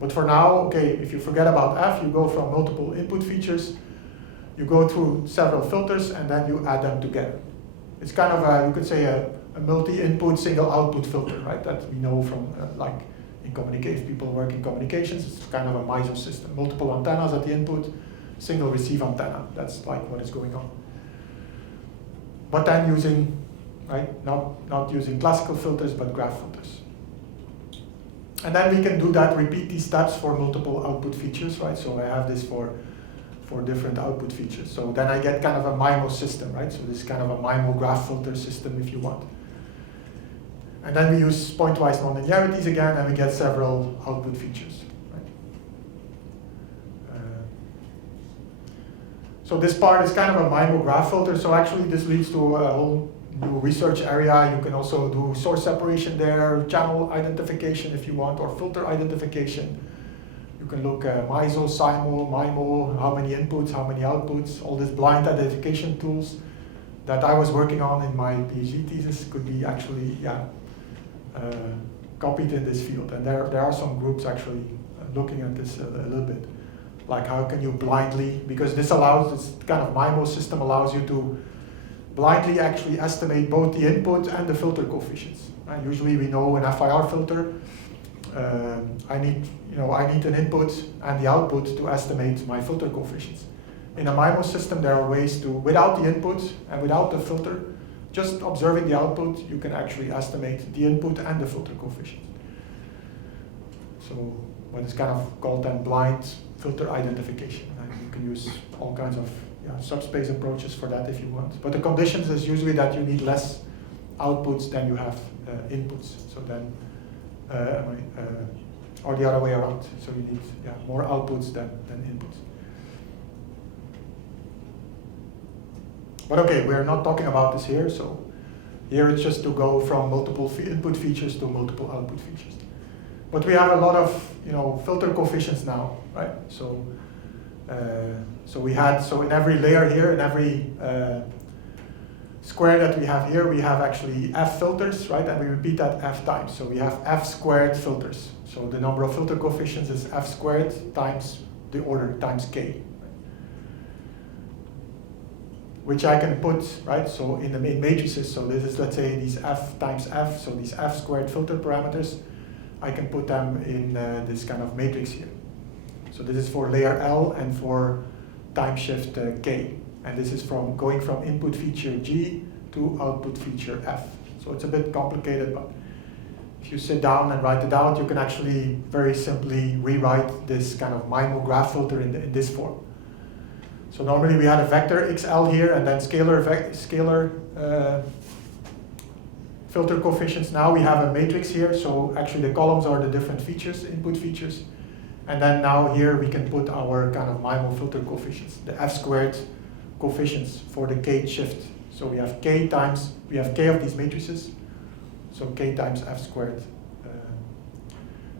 But for now, okay, if you forget about F, you go from multiple input features, you go through several filters, and then you add them together. It's kind of a, you could say a multi-input, single output filter, right? That we know from like in communication, people work in communications, it's kind of a MISO system. Multiple antennas at the input, single receive antenna. That's like what is going on. But then using, right, not using classical filters, but graph filters. And then we can do that, repeat these steps for multiple output features, right? So I have this for different output features. So then I get kind of a MIMO system, right? So this is kind of a MIMO graph filter system if you want. And then we use pointwise nonlinearities again, and we get several output features, right? So this part is kind of a MIMO graph filter. So actually this leads to a whole new research area. You can also do source separation there, channel identification if you want, or filter identification. You can look at MISO, SIMO, MIMO, how many inputs, how many outputs, all these blind identification tools that I was working on in my PhD thesis could be actually, copied in this field. And there are some groups actually looking at this a little bit. Like how can you blindly, because this kind of MIMO system allows you to blindly actually estimate both the input and the filter coefficients. And usually we know an FIR filter, I need an input and the output to estimate my filter coefficients. In a MIMO system, there are ways to, without the input and without the filter, just observing the output, you can actually estimate the input and the filter coefficients. So what is kind of called then blind filter identification. And you can use all kinds of subspace approaches for that if you want. But the conditions is usually that you need less outputs than you have inputs. So then, or the other way around. So you need more outputs than inputs. But okay, we're not talking about this here. So here it's just to go from multiple input features to multiple output features. But we have a lot of filter coefficients now, right? So so in every layer here, in every square that we have here, we have actually F filters, right? And we repeat that F times. So we have F squared filters. So the number of filter coefficients is F squared times the order times K, right? Which I can put, right? So in the main matrices, so this is, let's say, these F times F, so these F squared filter parameters, I can put them in this kind of matrix here. So this is for layer L and for time shift K. And this is from going from input feature G to output feature F. So it's a bit complicated, but if you sit down and write it out, you can actually very simply rewrite this kind of MIMO graph filter in this form. So normally we had a vector XL here and then scalar filter coefficients. Now we have a matrix here, so actually the columns are the different features, input features. And then now here we can put our kind of MIMO filter coefficients, the F² coefficients for the K shift. So we have K of these matrices, so K times F²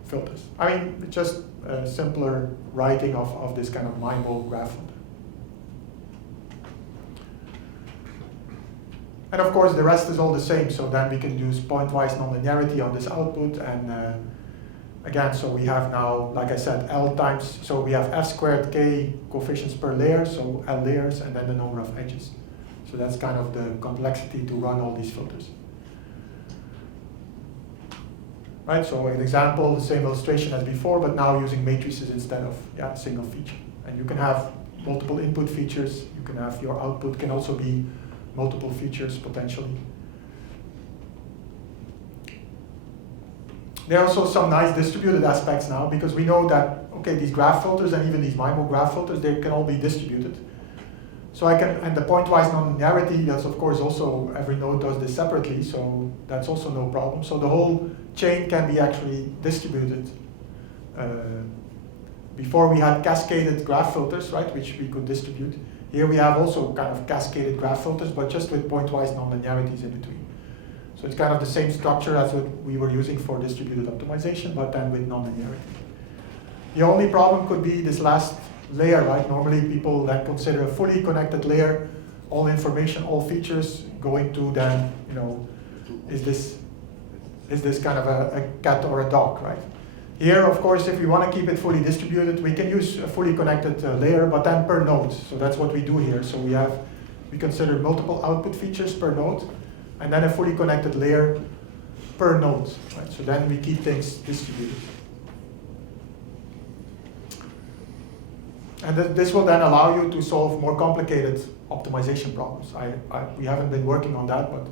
filters. I mean, it's just a simpler writing of this kind of MIMO graph filter. And of course, the rest is all the same. So then we can use pointwise nonlinearity on this output. And again, so we have now, like I said, L times, so we have F² K coefficients per layer, so L layers, and then the number of edges. So that's kind of the complexity to run all these filters. Right, so an example, the same illustration as before, but now using matrices instead of a single feature. And you can have multiple input features. You can have your output can also be multiple features potentially. There are also some nice distributed aspects now, because we know that, okay, these graph filters and even these MIMO graph filters, they can all be distributed. So I can, and the pointwise nonlinearity, that's of course also, every node does this separately, so that's also no problem. So the whole chain can be actually distributed. Before we had cascaded graph filters, right, which we could distribute. Here we have also kind of cascaded graph filters, but just with pointwise nonlinearities in between. So it's kind of the same structure as what we were using for distributed optimization, but then with nonlinearity. The only problem could be this last layer, right? Normally people then consider a fully connected layer, all information, all features going to then, you know, is this kind of a cat or a dog, right? Here, of course, if we want to keep it fully distributed, we can use a fully connected layer, but then per node. So that's what we do here. So we consider multiple output features per node, and then a fully connected layer per node, right? So then we keep things distributed. And this will then allow you to solve more complicated optimization problems. We haven't been working on that, but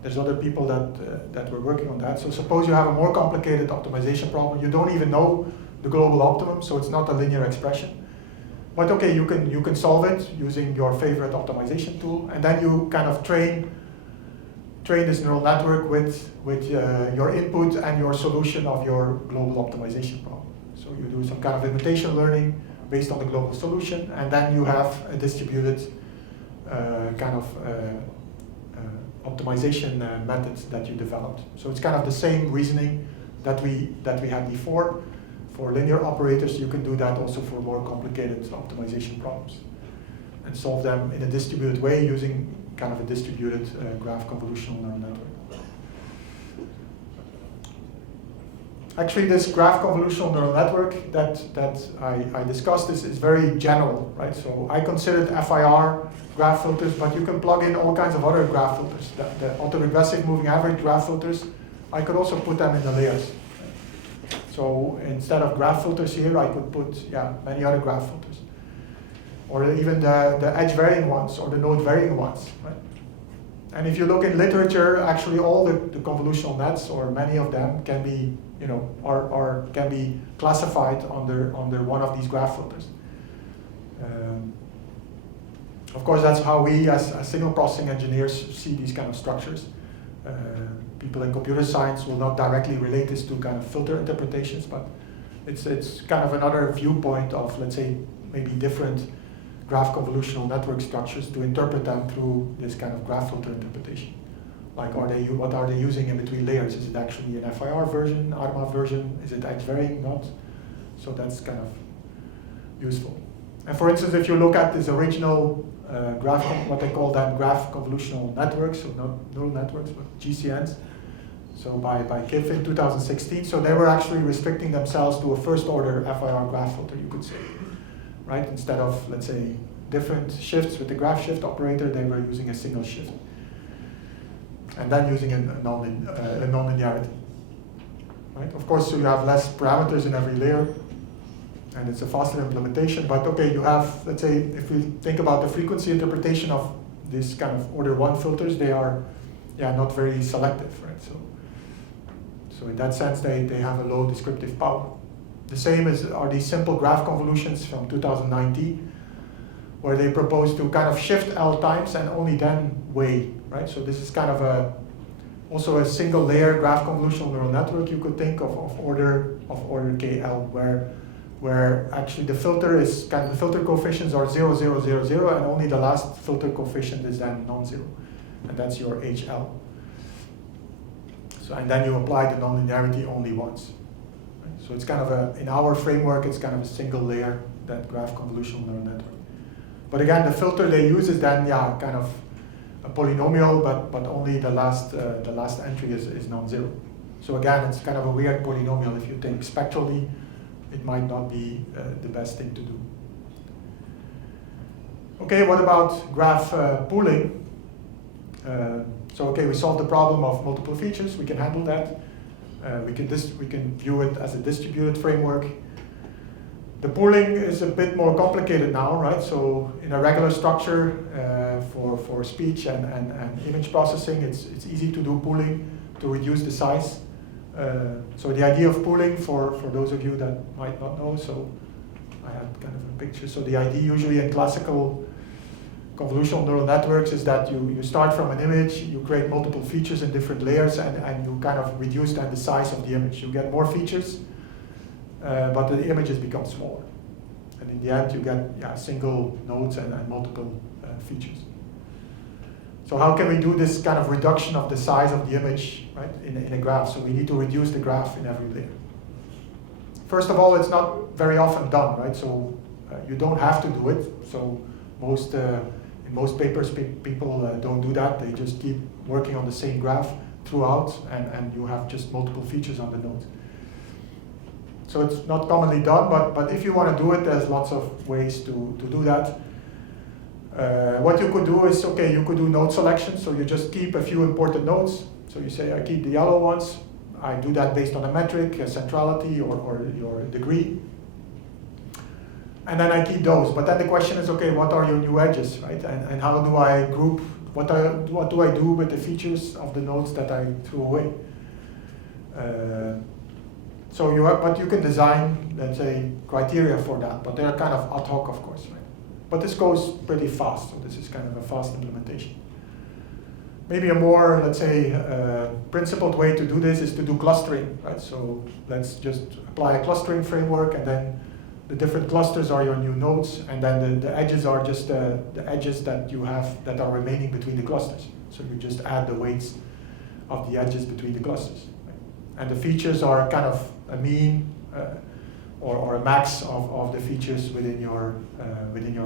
there's other people that were working on that. So suppose you have a more complicated optimization problem. You don't even know the global optimum, so it's not a linear expression. But okay, you can solve it using your favorite optimization tool, and then you kind of train this neural network with your input and your solution of your global optimization problem. So you do some kind of imitation learning based on the global solution, and then you have a distributed kind of optimization methods that you developed. So it's kind of the same reasoning that we had before. For linear operators, you can do that also for more complicated optimization problems and solve them in a distributed way using kind of a distributed graph convolutional neural network. Actually, this graph convolutional neural network that I discussed is very general, right? So I considered FIR graph filters, but you can plug in all kinds of other graph filters. The autoregressive moving average graph filters, I could also put them in the layers. So instead of graph filters here, I could put many other graph filters. Or even the edge varying ones or the node varying ones, right? And if you look in literature, actually all the convolutional nets, or many of them, can be, or can be classified under one of these graph filters. Of course, that's how we, as signal processing engineers, see these kind of structures. People in computer science will not directly relate this to kind of filter interpretations, but it's kind of another viewpoint of, let's say, maybe different graph convolutional network structures to interpret them through this kind of graph filter interpretation. Like, what are they using in between layers? Is it actually an FIR version, ARMA version? Is it edge varying? Not. So that's kind of useful. And for instance, if you look at this original graph, what they call then graph convolutional networks, so not neural networks, but GCNs. So by KIF in 2016, so they were actually restricting themselves to a first order FIR graph filter, you could say. Right? Instead of, let's say, different shifts with the graph shift operator, they were using a single shift. And then using a nonlinearity. Right? Of course, so you have less parameters in every layer, and it's a faster implementation, but okay, you have, let's say, if we think about the frequency interpretation of these kind of order 1 filters, they are not very selective, right? So in that sense, they have a low descriptive power. The same are these simple graph convolutions from 2019, where they propose to kind of shift L times and only then weigh, right? So this is kind of Also a single layer graph convolutional neural network you could think of order KL, where actually the filter is the filter coefficients are 0, 0, 0, 0, and only the last filter coefficient is then non-zero, and that's your HL. So, and then you apply the nonlinearity only once. Right? So it's kind of in our framework, it's kind of a single layer, that graph convolutional neural network. But again, the filter they use is then, kind of a polynomial, but only the last entry is non-zero. So again, it's kind of a weird polynomial. If you think spectrally, it might not be the best thing to do. Okay, what about graph pooling? So okay, we solved the problem of multiple features. We can handle that. We can view it as a distributed framework. The pooling is a bit more complicated now, right? So in a regular structure for speech and image processing, it's easy to do pooling to reduce the size. So the idea of pooling, for those of you that might not know, so I had kind of a picture. So the idea usually in classical convolutional neural networks is that you start from an image, you create multiple features in different layers, and you kind of reduce then the size of the image. You get more features, but the images become smaller. And in the end, you get single nodes and multiple features. So how can we do this kind of reduction of the size of the image, right, in a graph? So we need to reduce the graph in every layer. First of all, it's not very often done, right? So you don't have to do it. So in most papers, people don't do that. They just keep working on the same graph throughout, and you have just multiple features on the nodes. So it's not commonly done, but if you want to do it, there's lots of ways to do that. What you could do is, okay, you could do node selection, so you just keep a few important nodes. So you say, I keep the yellow ones. I do that based on a metric, a centrality, or your degree. And then I keep those. But then the question is, okay, what are your new edges, right? And how do I group, what do I do with the features of the nodes that I threw away? But you can design, let's say, criteria for that, but they're kind of ad hoc, of course, right? But this goes pretty fast, so this is kind of a fast implementation. Maybe a more, let's say, principled way to do this is to do clustering, right? So let's just apply a clustering framework, and then the different clusters are your new nodes, and then the edges are just the edges that you have that are remaining between the clusters. So you just add the weights of the edges between the clusters. Right? And the features are kind of a mean or a max of the features within your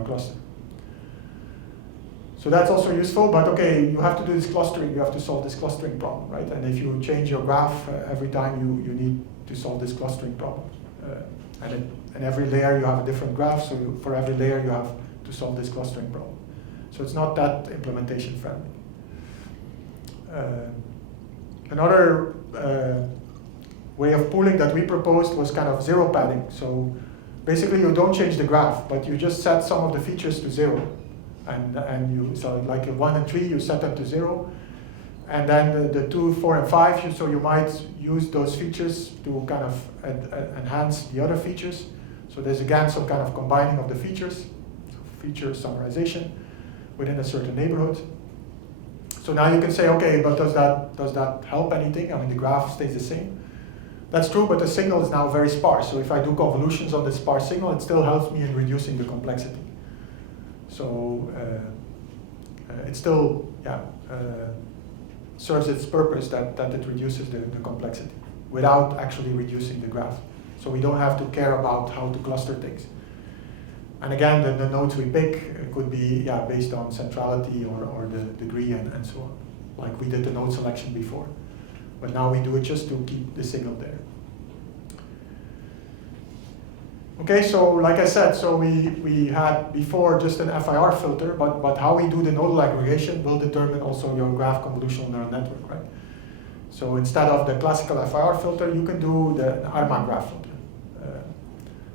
cluster. So that's also useful, but okay, you have to do this clustering, you have to solve this clustering problem, right? And if you change your graph every time, you need to solve this clustering problem. And every layer you have a different graph, so for every layer you have to solve this clustering problem. So it's not that implementation friendly. Another way of pooling that we proposed was kind of zero padding. So basically you don't change the graph, but you just set some of the features to 0. So like in 1 and 3, you set them to 0. And then the 2, 4, and 5, so you might use those features to kind of enhance the other features. So there's again some kind of combining of the features, so feature summarization within a certain neighborhood. So now you can say, okay, but does that help anything? I mean, the graph stays the same. That's true, but the signal is now very sparse. So if I do convolutions on the sparse signal, it still helps me in reducing the complexity. So it still serves its purpose that it reduces the complexity without actually reducing the graph. So we don't have to care about how to cluster things. And again, the nodes we pick could be based on centrality or the degree and so on, like we did the node selection before. But now we do it just to keep the signal there. Okay, so like I said, so we had before just an FIR filter, but how we do the nodal aggregation will determine also your graph convolutional neural network, right? So instead of the classical FIR filter, you can do the ARMA graph filter.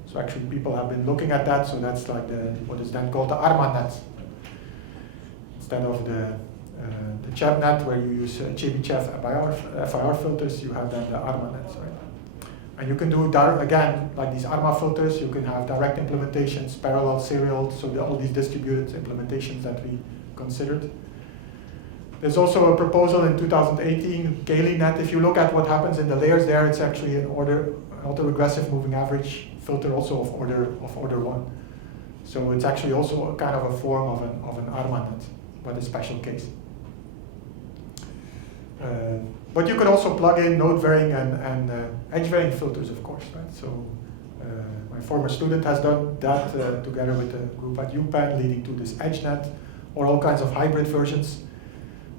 So actually people have been looking at that, so that's like what is then called the ARMA net. Instead of the ChebNet, where you use Chebyshev FIR filters, you have then the ARMA nets, right? And you can do, again, like these ARMA filters, you can have direct implementations, parallel, serial, so all these distributed implementations that we considered. There's also a proposal in 2018, KLENet. If you look at what happens in the layers there, it's actually an autoregressive moving average filter also of order 1. So it's actually also a kind of a form of an ARMA net, but a special case. But you could also plug in node varying and edge varying filters, of course, right? So my former student has done that together with a group at UPenn, leading to this EdgeNet, or all kinds of hybrid versions.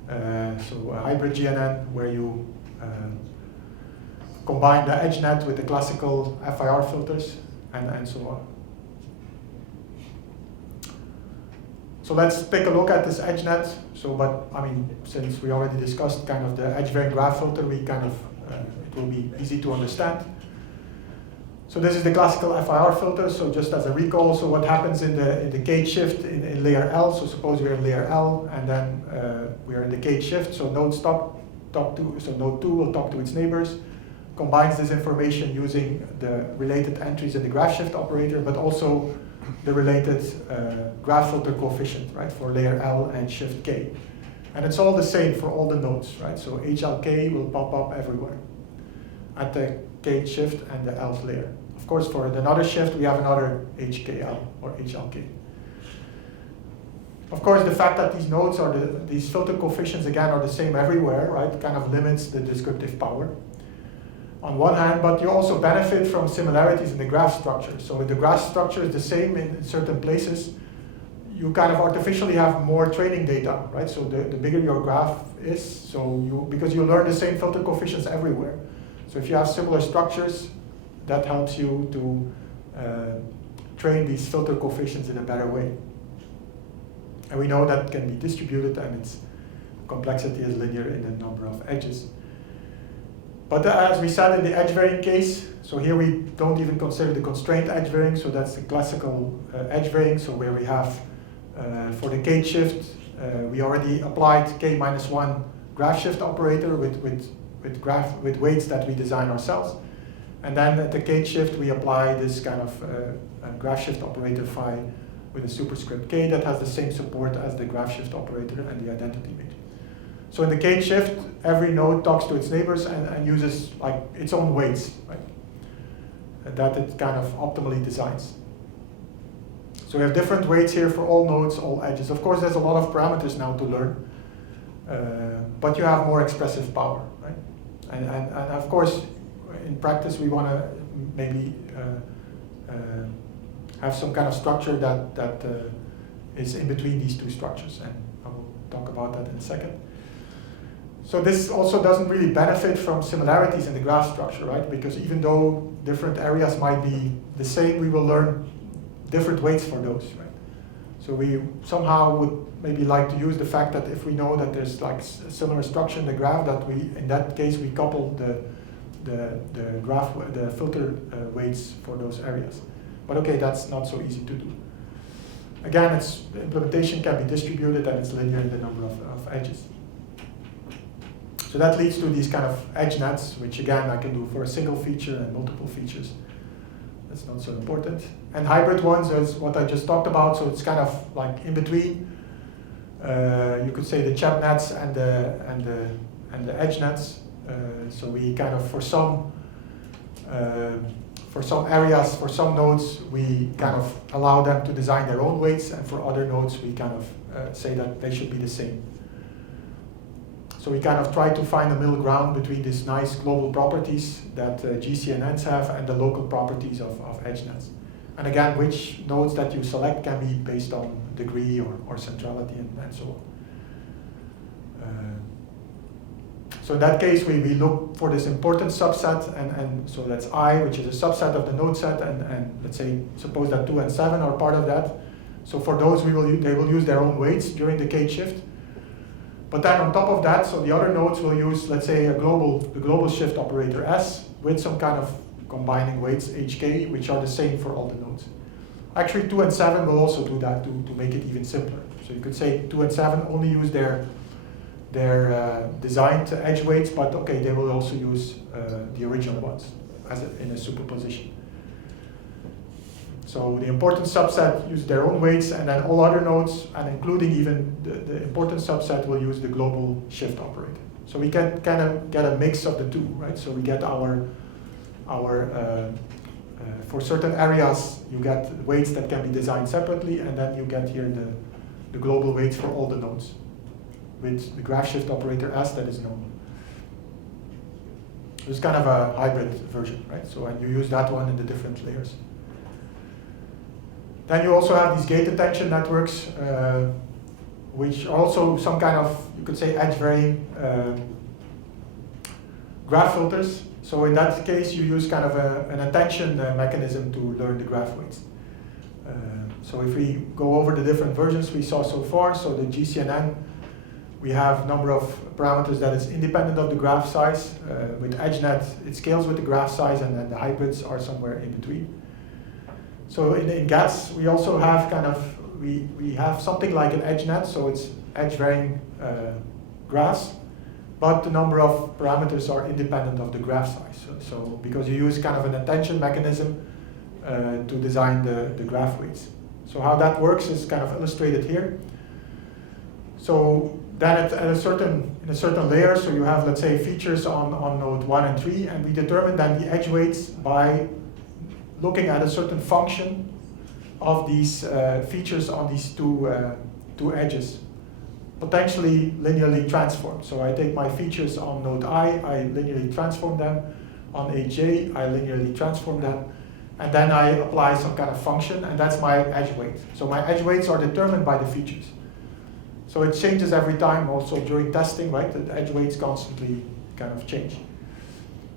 So a hybrid GNN where you combine the EdgeNet with the classical FIR filters and so on. So let's take a look at this EdgeNet. So, but I mean, since we already discussed kind of the edge varying graph filter, we kind of it will be easy to understand. So this is the classical FIR filter. So just as a recall, so what happens in the gate shift in layer L? So suppose we're in layer L, and then we are in the gate shift. So node node 2 will talk to its neighbors, combines this information using the related entries in the graph shift operator, but also the related graph filter coefficient, right, for layer L and shift K. And it's all the same for all the nodes, right? So HLK will pop up everywhere at the gate shift and the L's layer. Of course, for another shift, we have another HKL or HLK. Of course, the fact that these nodes are these filter coefficients again are the same everywhere, right, kind of limits the descriptive power on one hand, but you also benefit from similarities in the graph structure. So if the graph structure is the same in certain places, you kind of artificially have more training data, right? So the bigger your graph is, so because you learn the same filter coefficients everywhere. So if you have similar structures, that helps you to train these filter coefficients in a better way. And we know that can be distributed, and its complexity is linear in the number of edges. But as we said in the edge varying case, so here we don't even consider the constraint edge varying, so that's the classical edge varying, so where we have, for the gate shift, we already applied k-1 graph shift operator with weights that we design ourselves. And then at the gate shift, we apply this kind of graph shift operator phi with a superscript k that has the same support as the graph shift operator and the identity matrix. So in the gate shift, every node talks to its neighbors and uses like its own weights, right? That it kind of optimally designs. So we have different weights here for all nodes, all edges. Of course, there's a lot of parameters now to learn, but you have more expressive power, right? And of course, in practice, we want to maybe have some kind of structure that is in between these two structures, and I will talk about that in a second. So this also doesn't really benefit from similarities in the graph structure, right? Because even though different areas might be the same, we will learn different weights for those, right? So we somehow would maybe like to use the fact that if we know that there's like a similar structure in the graph, that we, in that case, we couple the filter weights for those areas. But okay, that's not so easy to do. Again, the implementation can be distributed, and it's linear in the number of edges. So that leads to these kind of edge nets, which again I can do for a single feature and multiple features. That's not so important. And hybrid ones is what I just talked about, so it's kind of like in between. You could say the chat nets and the edge nets. So we kind of for some areas, for some nodes, we kind of allow them to design their own weights, and for other nodes, we kind of say that they should be the same. So we kind of try to find a middle ground between these nice global properties that GCNNs have and the local properties of edge nets. And again, which nodes that you select can be based on degree or centrality and so on. So in that case, we look for this importance subset, and so that's I, which is a subset of the node set, and let's say, suppose that 2 and 7 are part of that. So for those, they will use their own weights during the gate shift. But then on top of that, so the other nodes will use, let's say, the global shift operator S with some kind of combining weights HK, which are the same for all the nodes. Actually, 2 and 7 will also do that to make it even simpler. So you could say 2 and 7 only use their designed edge weights, but okay, they will also use the original ones in a superposition. So the importance subset use their own weights, and then all other nodes, and including even the importance subset, will use the global shift operator. So we can kind of get a mix of the two, right? So we get for certain areas, you get weights that can be designed separately, and then you get here the global weights for all the nodes with the graph shift operator S that is known. It's kind of a hybrid version, right? So and you use that one in the different layers. Then you also have these gate attention networks, which are also some kind of, you could say, edge-varying graph filters. So in that case, you use kind of an attention mechanism to learn the graph weights. So if we go over the different versions we saw so far, so the GCNN, we have number of parameters that is independent of the graph size. With EdgeNet, it scales with the graph size, and then the hybrids are somewhere in between. So in GATS, we also have kind of, we have something like an EdgeNet, so it's edge-varying graphs, but the number of parameters are independent of the graph size. So because you use kind of an attention mechanism to design the graph weights. So how that works is kind of illustrated here. So then in a certain layer, so you have, let's say, features on node 1 and 3, and we determine then the edge weights by looking at a certain function of these features on these two edges, potentially linearly transformed. So I take my features on node I linearly transform them. On AJ, I linearly transform them. And then I apply some kind of function, and that's my edge weight. So my edge weights are determined by the features. So it changes every time, also during testing, right? The edge weights constantly kind of change.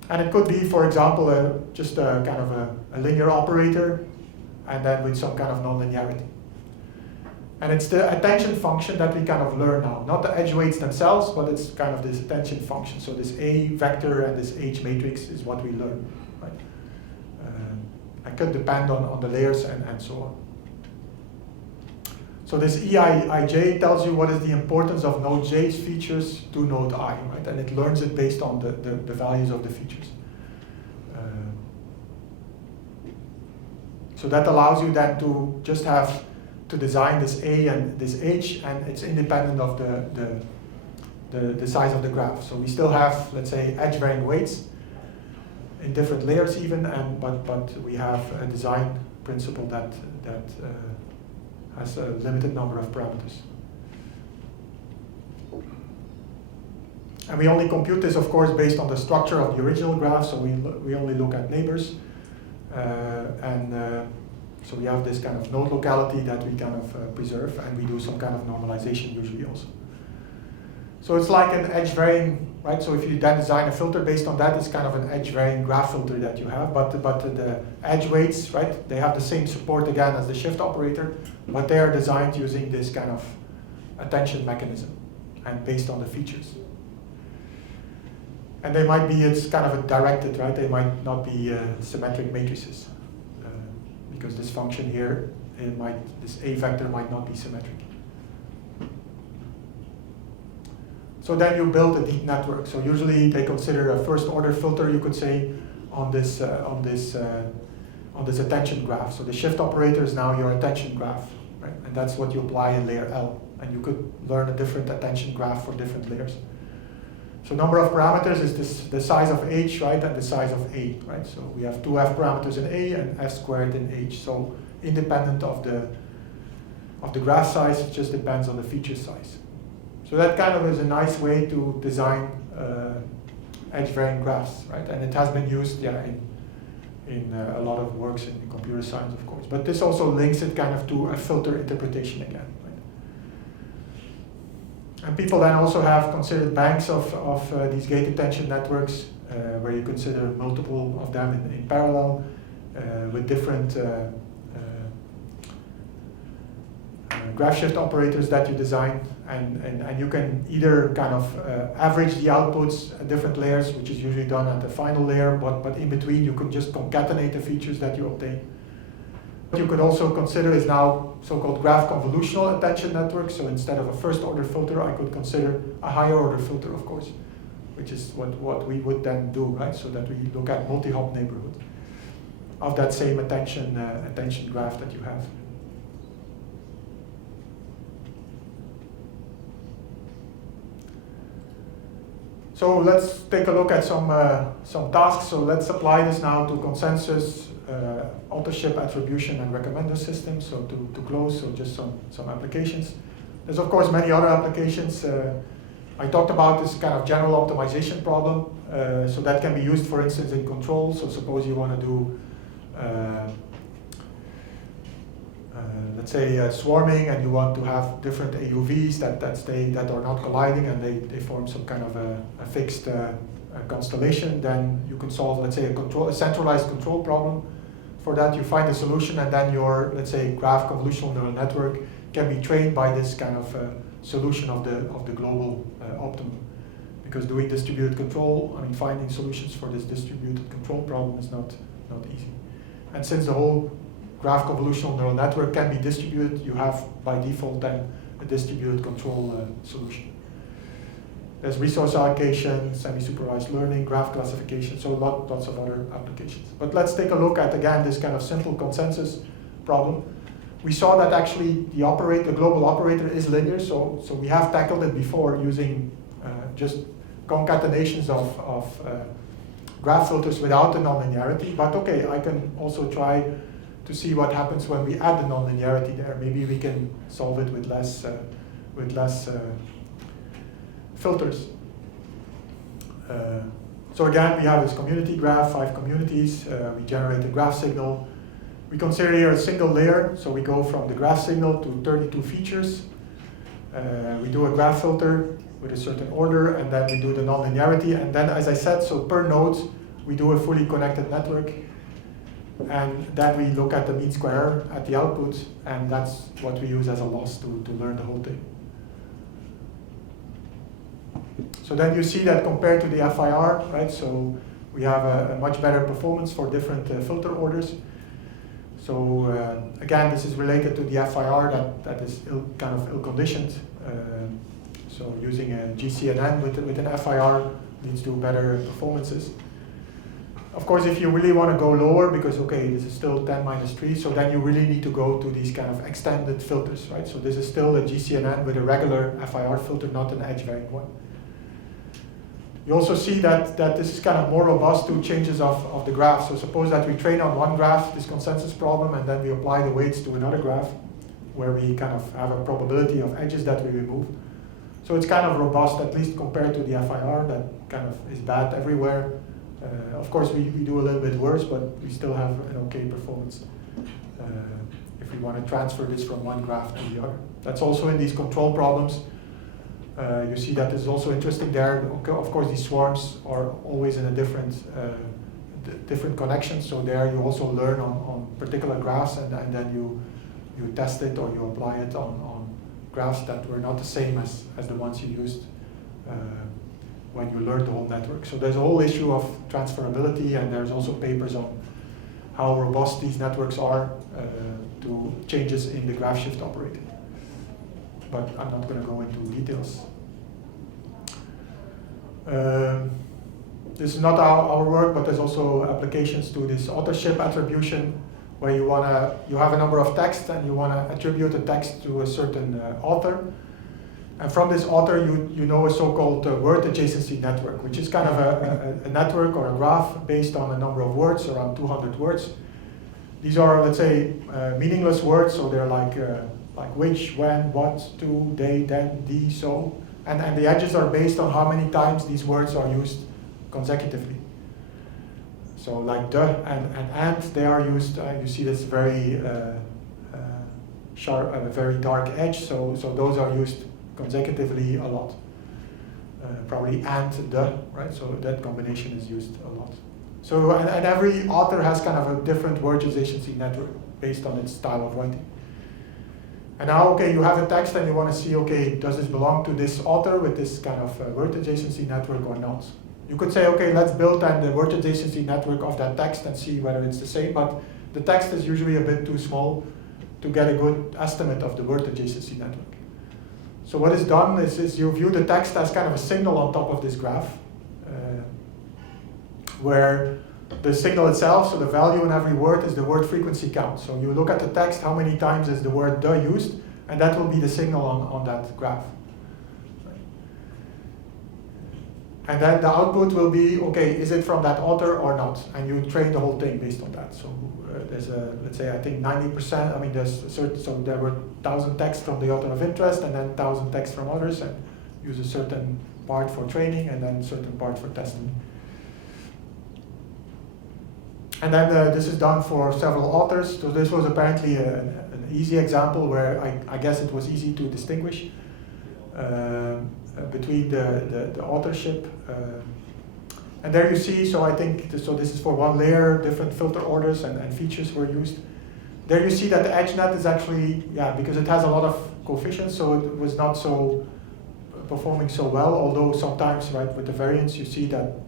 And it could be, for example, just a kind of a linear operator, and then with some kind of nonlinearity. And it's the attention function that we kind of learn now. Not the edge weights themselves, but it's kind of this attention function. So this A vector and this H matrix is what we learn, right? It could depend on the layers and so on. So this EIJ tells you what is the importance of node J's features to node I, right? And it learns it based on the values of the features. So that allows you then to just have to design this A and this H, and it's independent of the size of the graph. So we still have, let's say, edge-varying weights in different layers even, but we have a design principle that has a limited number of parameters. And we only compute this, of course, based on the structure of the original graph, so we only look at neighbors. So we have this kind of node locality that we kind of preserve, and we do some kind of normalization usually also. So it's like an edge-varying, right? So if you then design a filter based on that, it's kind of an edge-varying graph filter that you have, but the edge weights, right? They have the same support again as the shift operator, but they are designed using this kind of attention mechanism and based on the features. And they might be, it's kind of a directed, right? They might not be symmetric matrices because this function here, this A vector might not be symmetric. So then you build a deep network. So usually they consider a first order filter, you could say, on this attention graph. So the shift operator is now your attention graph, right? And that's what you apply in layer L. And you could learn a different attention graph for different layers. So number of parameters is the size of H, right, and the size of A, right? So we have two F parameters in A and F squared in H. So independent of the graph size, it just depends on the feature size. So that kind of is a nice way to design edge-varying graphs, right? And it has been used, yeah, in a lot of works in computer science, of course. But this also links it kind of to a filter interpretation again. And people then also have considered banks of these gate attention networks where you consider multiple of them in parallel with different graph shift operators that you design. And you can either kind of average the outputs at different layers, which is usually done at the final layer, but in between you can just concatenate the features that you obtain. What you could also consider is now so-called graph convolutional attention networks. So instead of a first order filter, I could consider a higher order filter, of course, which is what we would then do, right? So that we look at multi-hop neighborhood. of that same attention graph that you have. So let's take a look at some tasks. So let's apply this now to consensus, authorship, attribution, and recommender systems. So to close, so just some applications. There's of course many other applications. I talked about this kind of general optimization problem. So that can be used, for instance, in control. So suppose you want to do, let's say, swarming, and you want to have different AUVs that are not colliding, and they form some kind of a fixed constellation. Then you can solve, let's say, a centralized control problem. For that, you find a solution, and then your, let's say, graph convolutional neural network can be trained by this kind of solution of the global optimum. Because doing distributed control, I mean, finding solutions for this distributed control problem is not easy. And since the whole graph convolutional neural network can be distributed, you have by default then a distributed control solution. There's resource allocation, semi-supervised learning, graph classification, so lots of other applications. But let's take a look at, again, this kind of simple consensus problem. We saw that actually the global operator is linear, so we have tackled it before using just concatenations of graph filters without the nonlinearity. But okay, I can also try to see what happens when we add the nonlinearity there. Maybe we can solve it with less filters. So again, we have this community graph, 5 communities. We generate a graph signal. We consider here a single layer, so we go from the graph signal to 32 features. We do a graph filter with a certain order, and then we do the nonlinearity. And then, as I said, so per node, we do a fully connected network. And then we look at the mean square error at the output, and that's what we use as a loss to learn the whole thing. So then you see that compared to the FIR, right? So we have a much better performance for different filter orders. So again, this is related to the FIR that is kind of ill-conditioned. So using a GCNN with an FIR leads to better performances. Of course, if you really want to go lower, because okay, this is still 10 minus 3, so then you really need to go to these kind of extended filters, right? So this is still a GCNN with a regular FIR filter, not an edge-varying one. You also see that this is kind of more robust to changes of the graph. So suppose that we train on one graph this consensus problem, and then we apply the weights to another graph, where we kind of have a probability of edges that we remove. So it's kind of robust, at least compared to the FIR, that kind of is bad everywhere. Of course, we do a little bit worse, but we still have an okay performance if we want to transfer this from one graph to the other. That's also in these control problems. You see that is also interesting there. Of course, these swarms are always in a different connections, so there you also learn on particular graphs, and then you test it or you apply it on graphs that were not the same as the ones you used when you learned the whole network. So there's a whole issue of transferability, and there's also papers on how robust these networks are to changes in the graph shift operator. But I'm not going to go into details. This is not our work, but there's also applications to this authorship attribution, where you have a number of texts and you want to attribute a text to a certain author. And from this author, you know a so-called word adjacency network, which is kind of a network or a graph based on a number of words, around 200 words. These are, let's say, meaningless words, so they're like which, when, what, to, they, then, the, so. And the edges are based on how many times these words are used consecutively. So like the and they are used, you see this very sharp, very dark edge, so those are used consecutively a lot. Probably and the, right? So that combination is used a lot. So, and every author has kind of a different word adjacency network based on its style of writing. And now, okay, you have a text and you want to see, okay, does this belong to this author with this kind of word adjacency network or not? You could say, okay, let's build then the word adjacency network of that text and see whether it's the same, but the text is usually a bit too small to get a good estimate of the word adjacency network. So what is done is you view the text as kind of a signal on top of this graph, where the signal itself, so the value in every word is the word frequency count. So you look at the text, how many times is the word "the" used, and that will be the signal on that graph. And then the output will be, okay, is it from that author or not? And you train the whole thing based on that. So there's a, let's say, I think 90%, I mean, there's a certain, so there were 1,000 texts from the author of interest, and then 1,000 texts from others, and use a certain part for training, and then a certain part for testing. And then this is done for several authors. So this was apparently an easy example where I guess it was easy to distinguish between the authorship. And there you see, so I think, so this is for one layer, different filter orders and features were used. There you see that the EdgeNet is actually, yeah, because it has a lot of coefficients, so it was not so performing so well, although sometimes, right, with the variance, you see that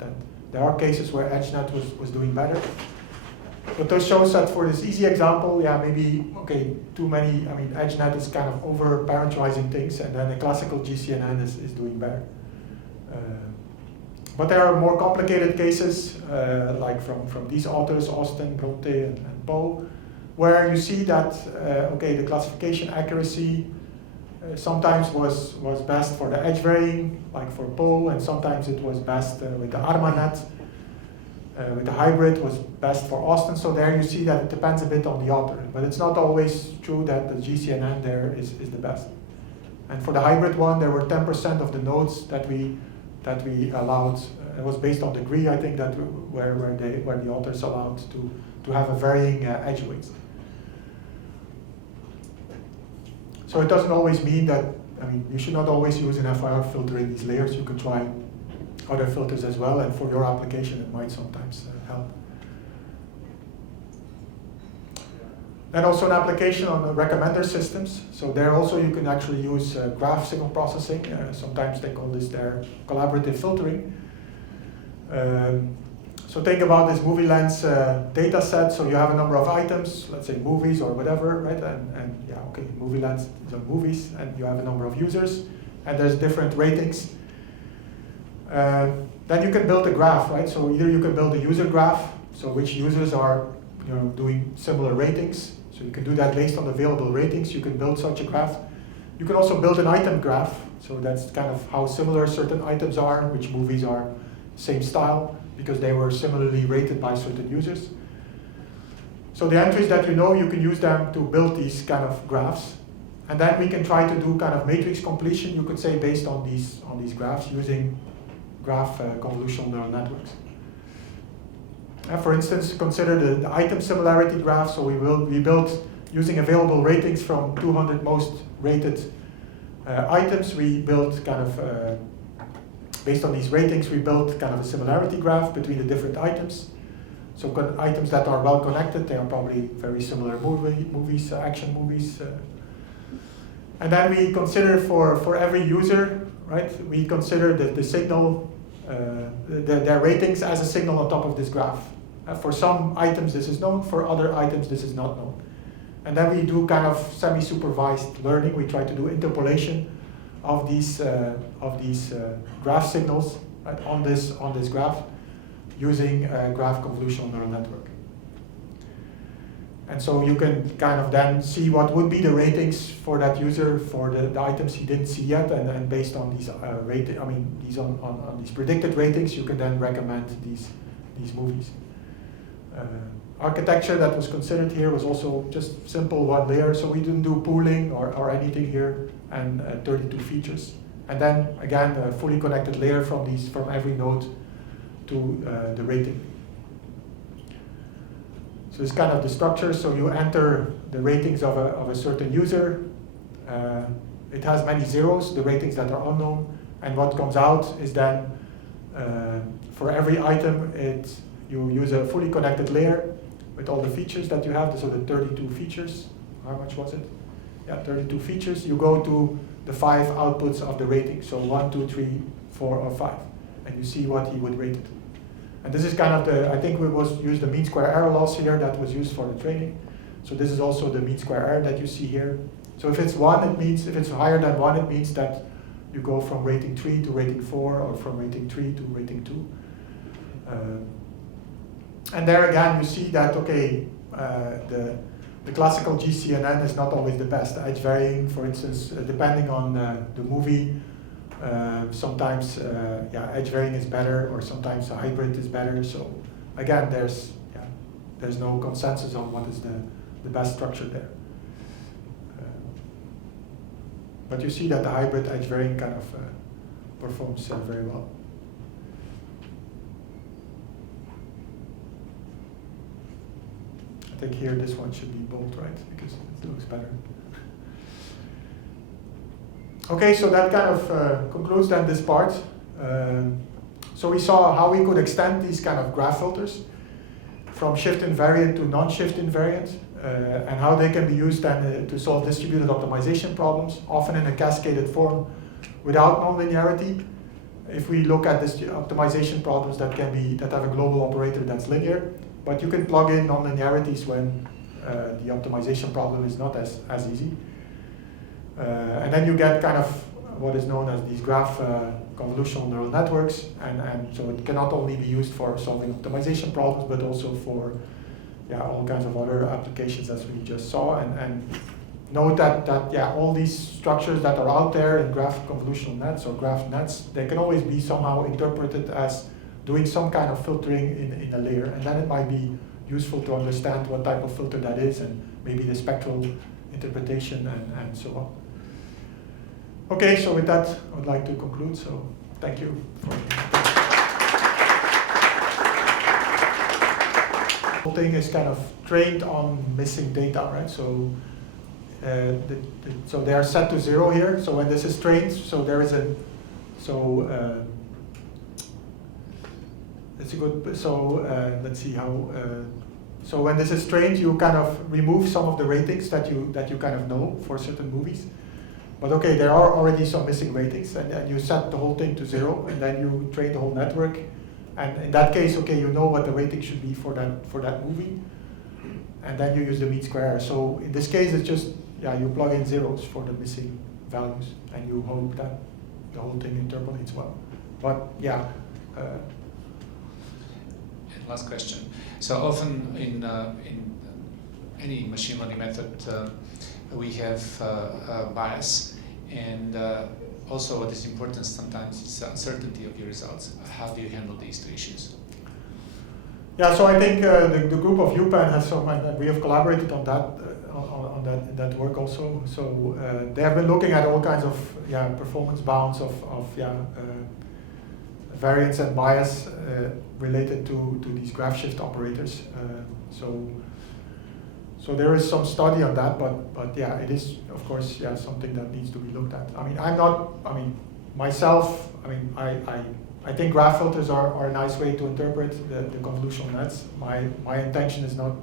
there are cases where EdgeNet was doing better. But this shows that for this easy example, yeah, maybe, okay, too many, I mean, EdgeNet is kind of over parameterizing things, and then the classical GCNN is doing better. But there are more complicated cases, like from these authors, Austin, Bronte, and Poe, where you see that, okay, the classification accuracy sometimes was best for the edge varying, like for Poe, and sometimes it was best with the ArmaNet. With the hybrid was best for Austin, so there you see that it depends a bit on the author, but it's not always true that the GCNN there is the best. And for the hybrid one, there were 10% of the nodes that we allowed. It was based on degree, I think, that where the authors allowed to have a varying edge weight. So it doesn't always mean that, I mean, you should not always use an FIR filter in these layers. You can try other filters as well, and for your application it might sometimes help. And also an application on the recommender systems. So there also you can actually use graph signal processing. Sometimes they call this their collaborative filtering. So think about this movie lens data set. So you have a number of items, let's say movies or whatever, right? And yeah, okay, movie lens, these are movies, and you have a number of users, and there's different ratings. Then you can build a graph, right? So either you can build a user graph, so which users are, you know, doing similar ratings. So you can do that based on available ratings. You can build such a graph. You can also build an item graph. So that's kind of how similar certain items are, which movies are same style, because they were similarly rated by certain users. So the entries that you know, you can use them to build these kind of graphs. And then we can try to do kind of matrix completion, you could say, based on these graphs using graph convolutional neural networks. For instance, consider the item similarity graph. So we built using available ratings from 200 most rated items. We built kind of, based on these ratings, we built kind of a similarity graph between the different items. So items that are well connected, they are probably very similar movies, action movies. And then we consider for every user, right, we consider the signal, their ratings as a signal on top of this graph. For some items this is known, for other items this is not known. And then we do kind of semi-supervised learning. We try to do interpolation of these graph signals, right, on this graph using a graph convolutional neural network. And so you can kind of then see what would be the ratings for that user for the items he didn't see yet, and then based on these on these predicted ratings, you can then recommend these movies. Architecture that was considered here was also just simple one layer, so we didn't do pooling or anything here, and 32 features. And then again, a fully connected layer from every node to the rating. So it's kind of the structure. So you enter the ratings of a certain user. It has many zeros, the ratings that are unknown, and what comes out is then for every item, you use a fully connected layer with all the features that you have. So the 32 features. How much was it? Yeah, 32 features. You go to the 5 outputs of the rating. So 1, 2, 3, 4, or 5, and you see what he would rate it. And this is kind of I think we used the mean square error loss here that was used for the training. So this is also the mean square error that you see here. So if it's 1, it means, if it's higher than 1, it means that you go from rating 3 to rating 4, or from rating 3 to rating 2. And there again, you see that, okay, the classical GCNN is not always the best. Edge varying, for instance, depending on the movie, sometimes edge varying is better, or sometimes a hybrid is better. So again, there's no consensus on what is the best structure there. But you see that the hybrid edge varying kind of performs very well. I think here this one should be bold, right? Because it looks better. Okay, so that kind of concludes then this part. So we saw how we could extend these kind of graph filters from shift invariant to non-shift invariant, and how they can be used then to solve distributed optimization problems, often in a cascaded form without nonlinearity. If we look at this optimization problems that have a global operator that's linear, but you can plug in nonlinearities when the optimization problem is not as easy. And then you get kind of what is known as these graph convolutional neural networks, and so it can not only be used for solving optimization problems, but also for all kinds of other applications as we just saw. And note that all these structures that are out there in graph convolutional nets or graph nets, they can always be somehow interpreted as doing some kind of filtering in a layer, and then it might be useful to understand what type of filter that is, and maybe the spectral interpretation and so on. Okay, so with that, I would like to conclude, so thank you for the whole thing is kind of trained on missing data, right? So so they are set to 0 here, so when this is trained, so there is it's a good, so let's see how, so when this is trained, you kind of remove some of the ratings that you kind of know for certain movies. But okay, there are already some missing ratings, and you set the whole thing to 0, and then you train the whole network. And in that case, okay, you know what the rating should be for that movie, and then you use the mean square error. So in this case, it's just, you plug in zeros for the missing values, and you hope that the whole thing interpolates well. But last question. So often in any machine learning method, we have bias, and also what is important sometimes is uncertainty of your results. How do you handle these two issues? Yeah, so I think the group of UPenn has some, and we have collaborated on that work also. So they have been looking at all kinds of performance bounds of variance and bias related to these graph shift operators. So there is some study on that, but it is of course something that needs to be looked at. I think graph filters are a nice way to interpret the convolutional nets. My intention is not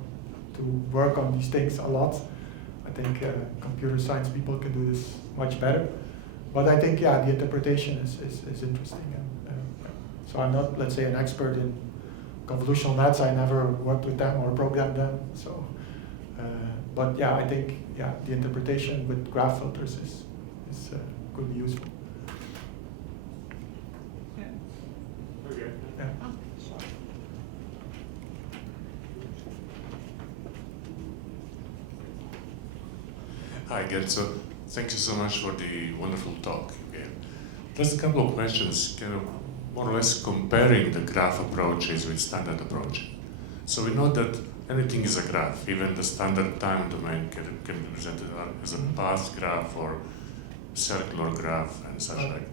to work on these things a lot. I think computer science people can do this much better. But I think the interpretation is interesting. So I'm not, let's say, an expert in convolutional nets. I never worked with them or programmed them. So, but I think the interpretation with graph filters could be useful. Okay. Yeah. Hi, Geert. So thank you so much for the wonderful talk again. Just a couple of questions, kind of more or less comparing the graph approaches with standard approach. So we know that anything is a graph, even the standard time domain can be presented as a path graph or circular graph and such like.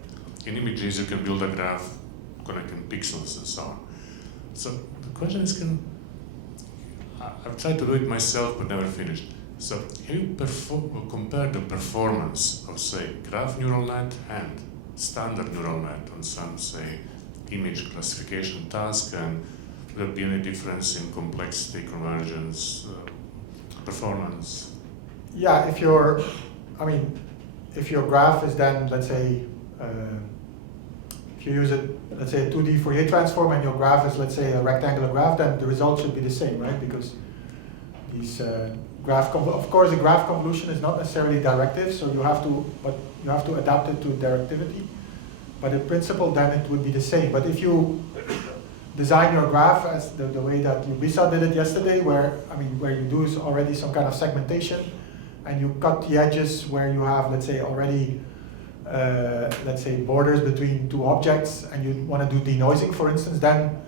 In images you can build a graph connecting pixels and so on. So the question is, I've tried to do it myself but never finished. So have you compared the performance of, say, graph neural net and standard neural net on some, say, image classification task, and would there be any difference in complexity, convergence, performance? Yeah, if your graph is then, let's say, if you use let's say a 2D Fourier transform, and your graph is, let's say, a rectangular graph, then the result should be the same, right? Because these of course, the graph convolution is not necessarily directive, so you have to adapt it to directivity. But in principle, then it would be the same. But if you design your graph as the way that Lubisa did it yesterday, where you do is already some kind of segmentation, and you cut the edges where you have, let's say, already, let's say, borders between two objects, and you want to do denoising, for instance, then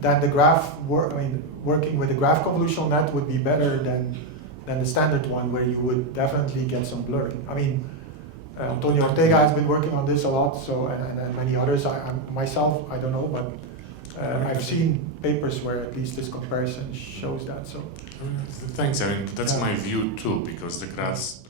the graph, working with the graph convolutional net would be better than the standard one, where you would definitely get some blurring. Antonio Ortega has been working on this a lot, so and many others. Myself, I don't know, but I've seen papers where at least this comparison shows that. So thanks. That's my view too, because the graphs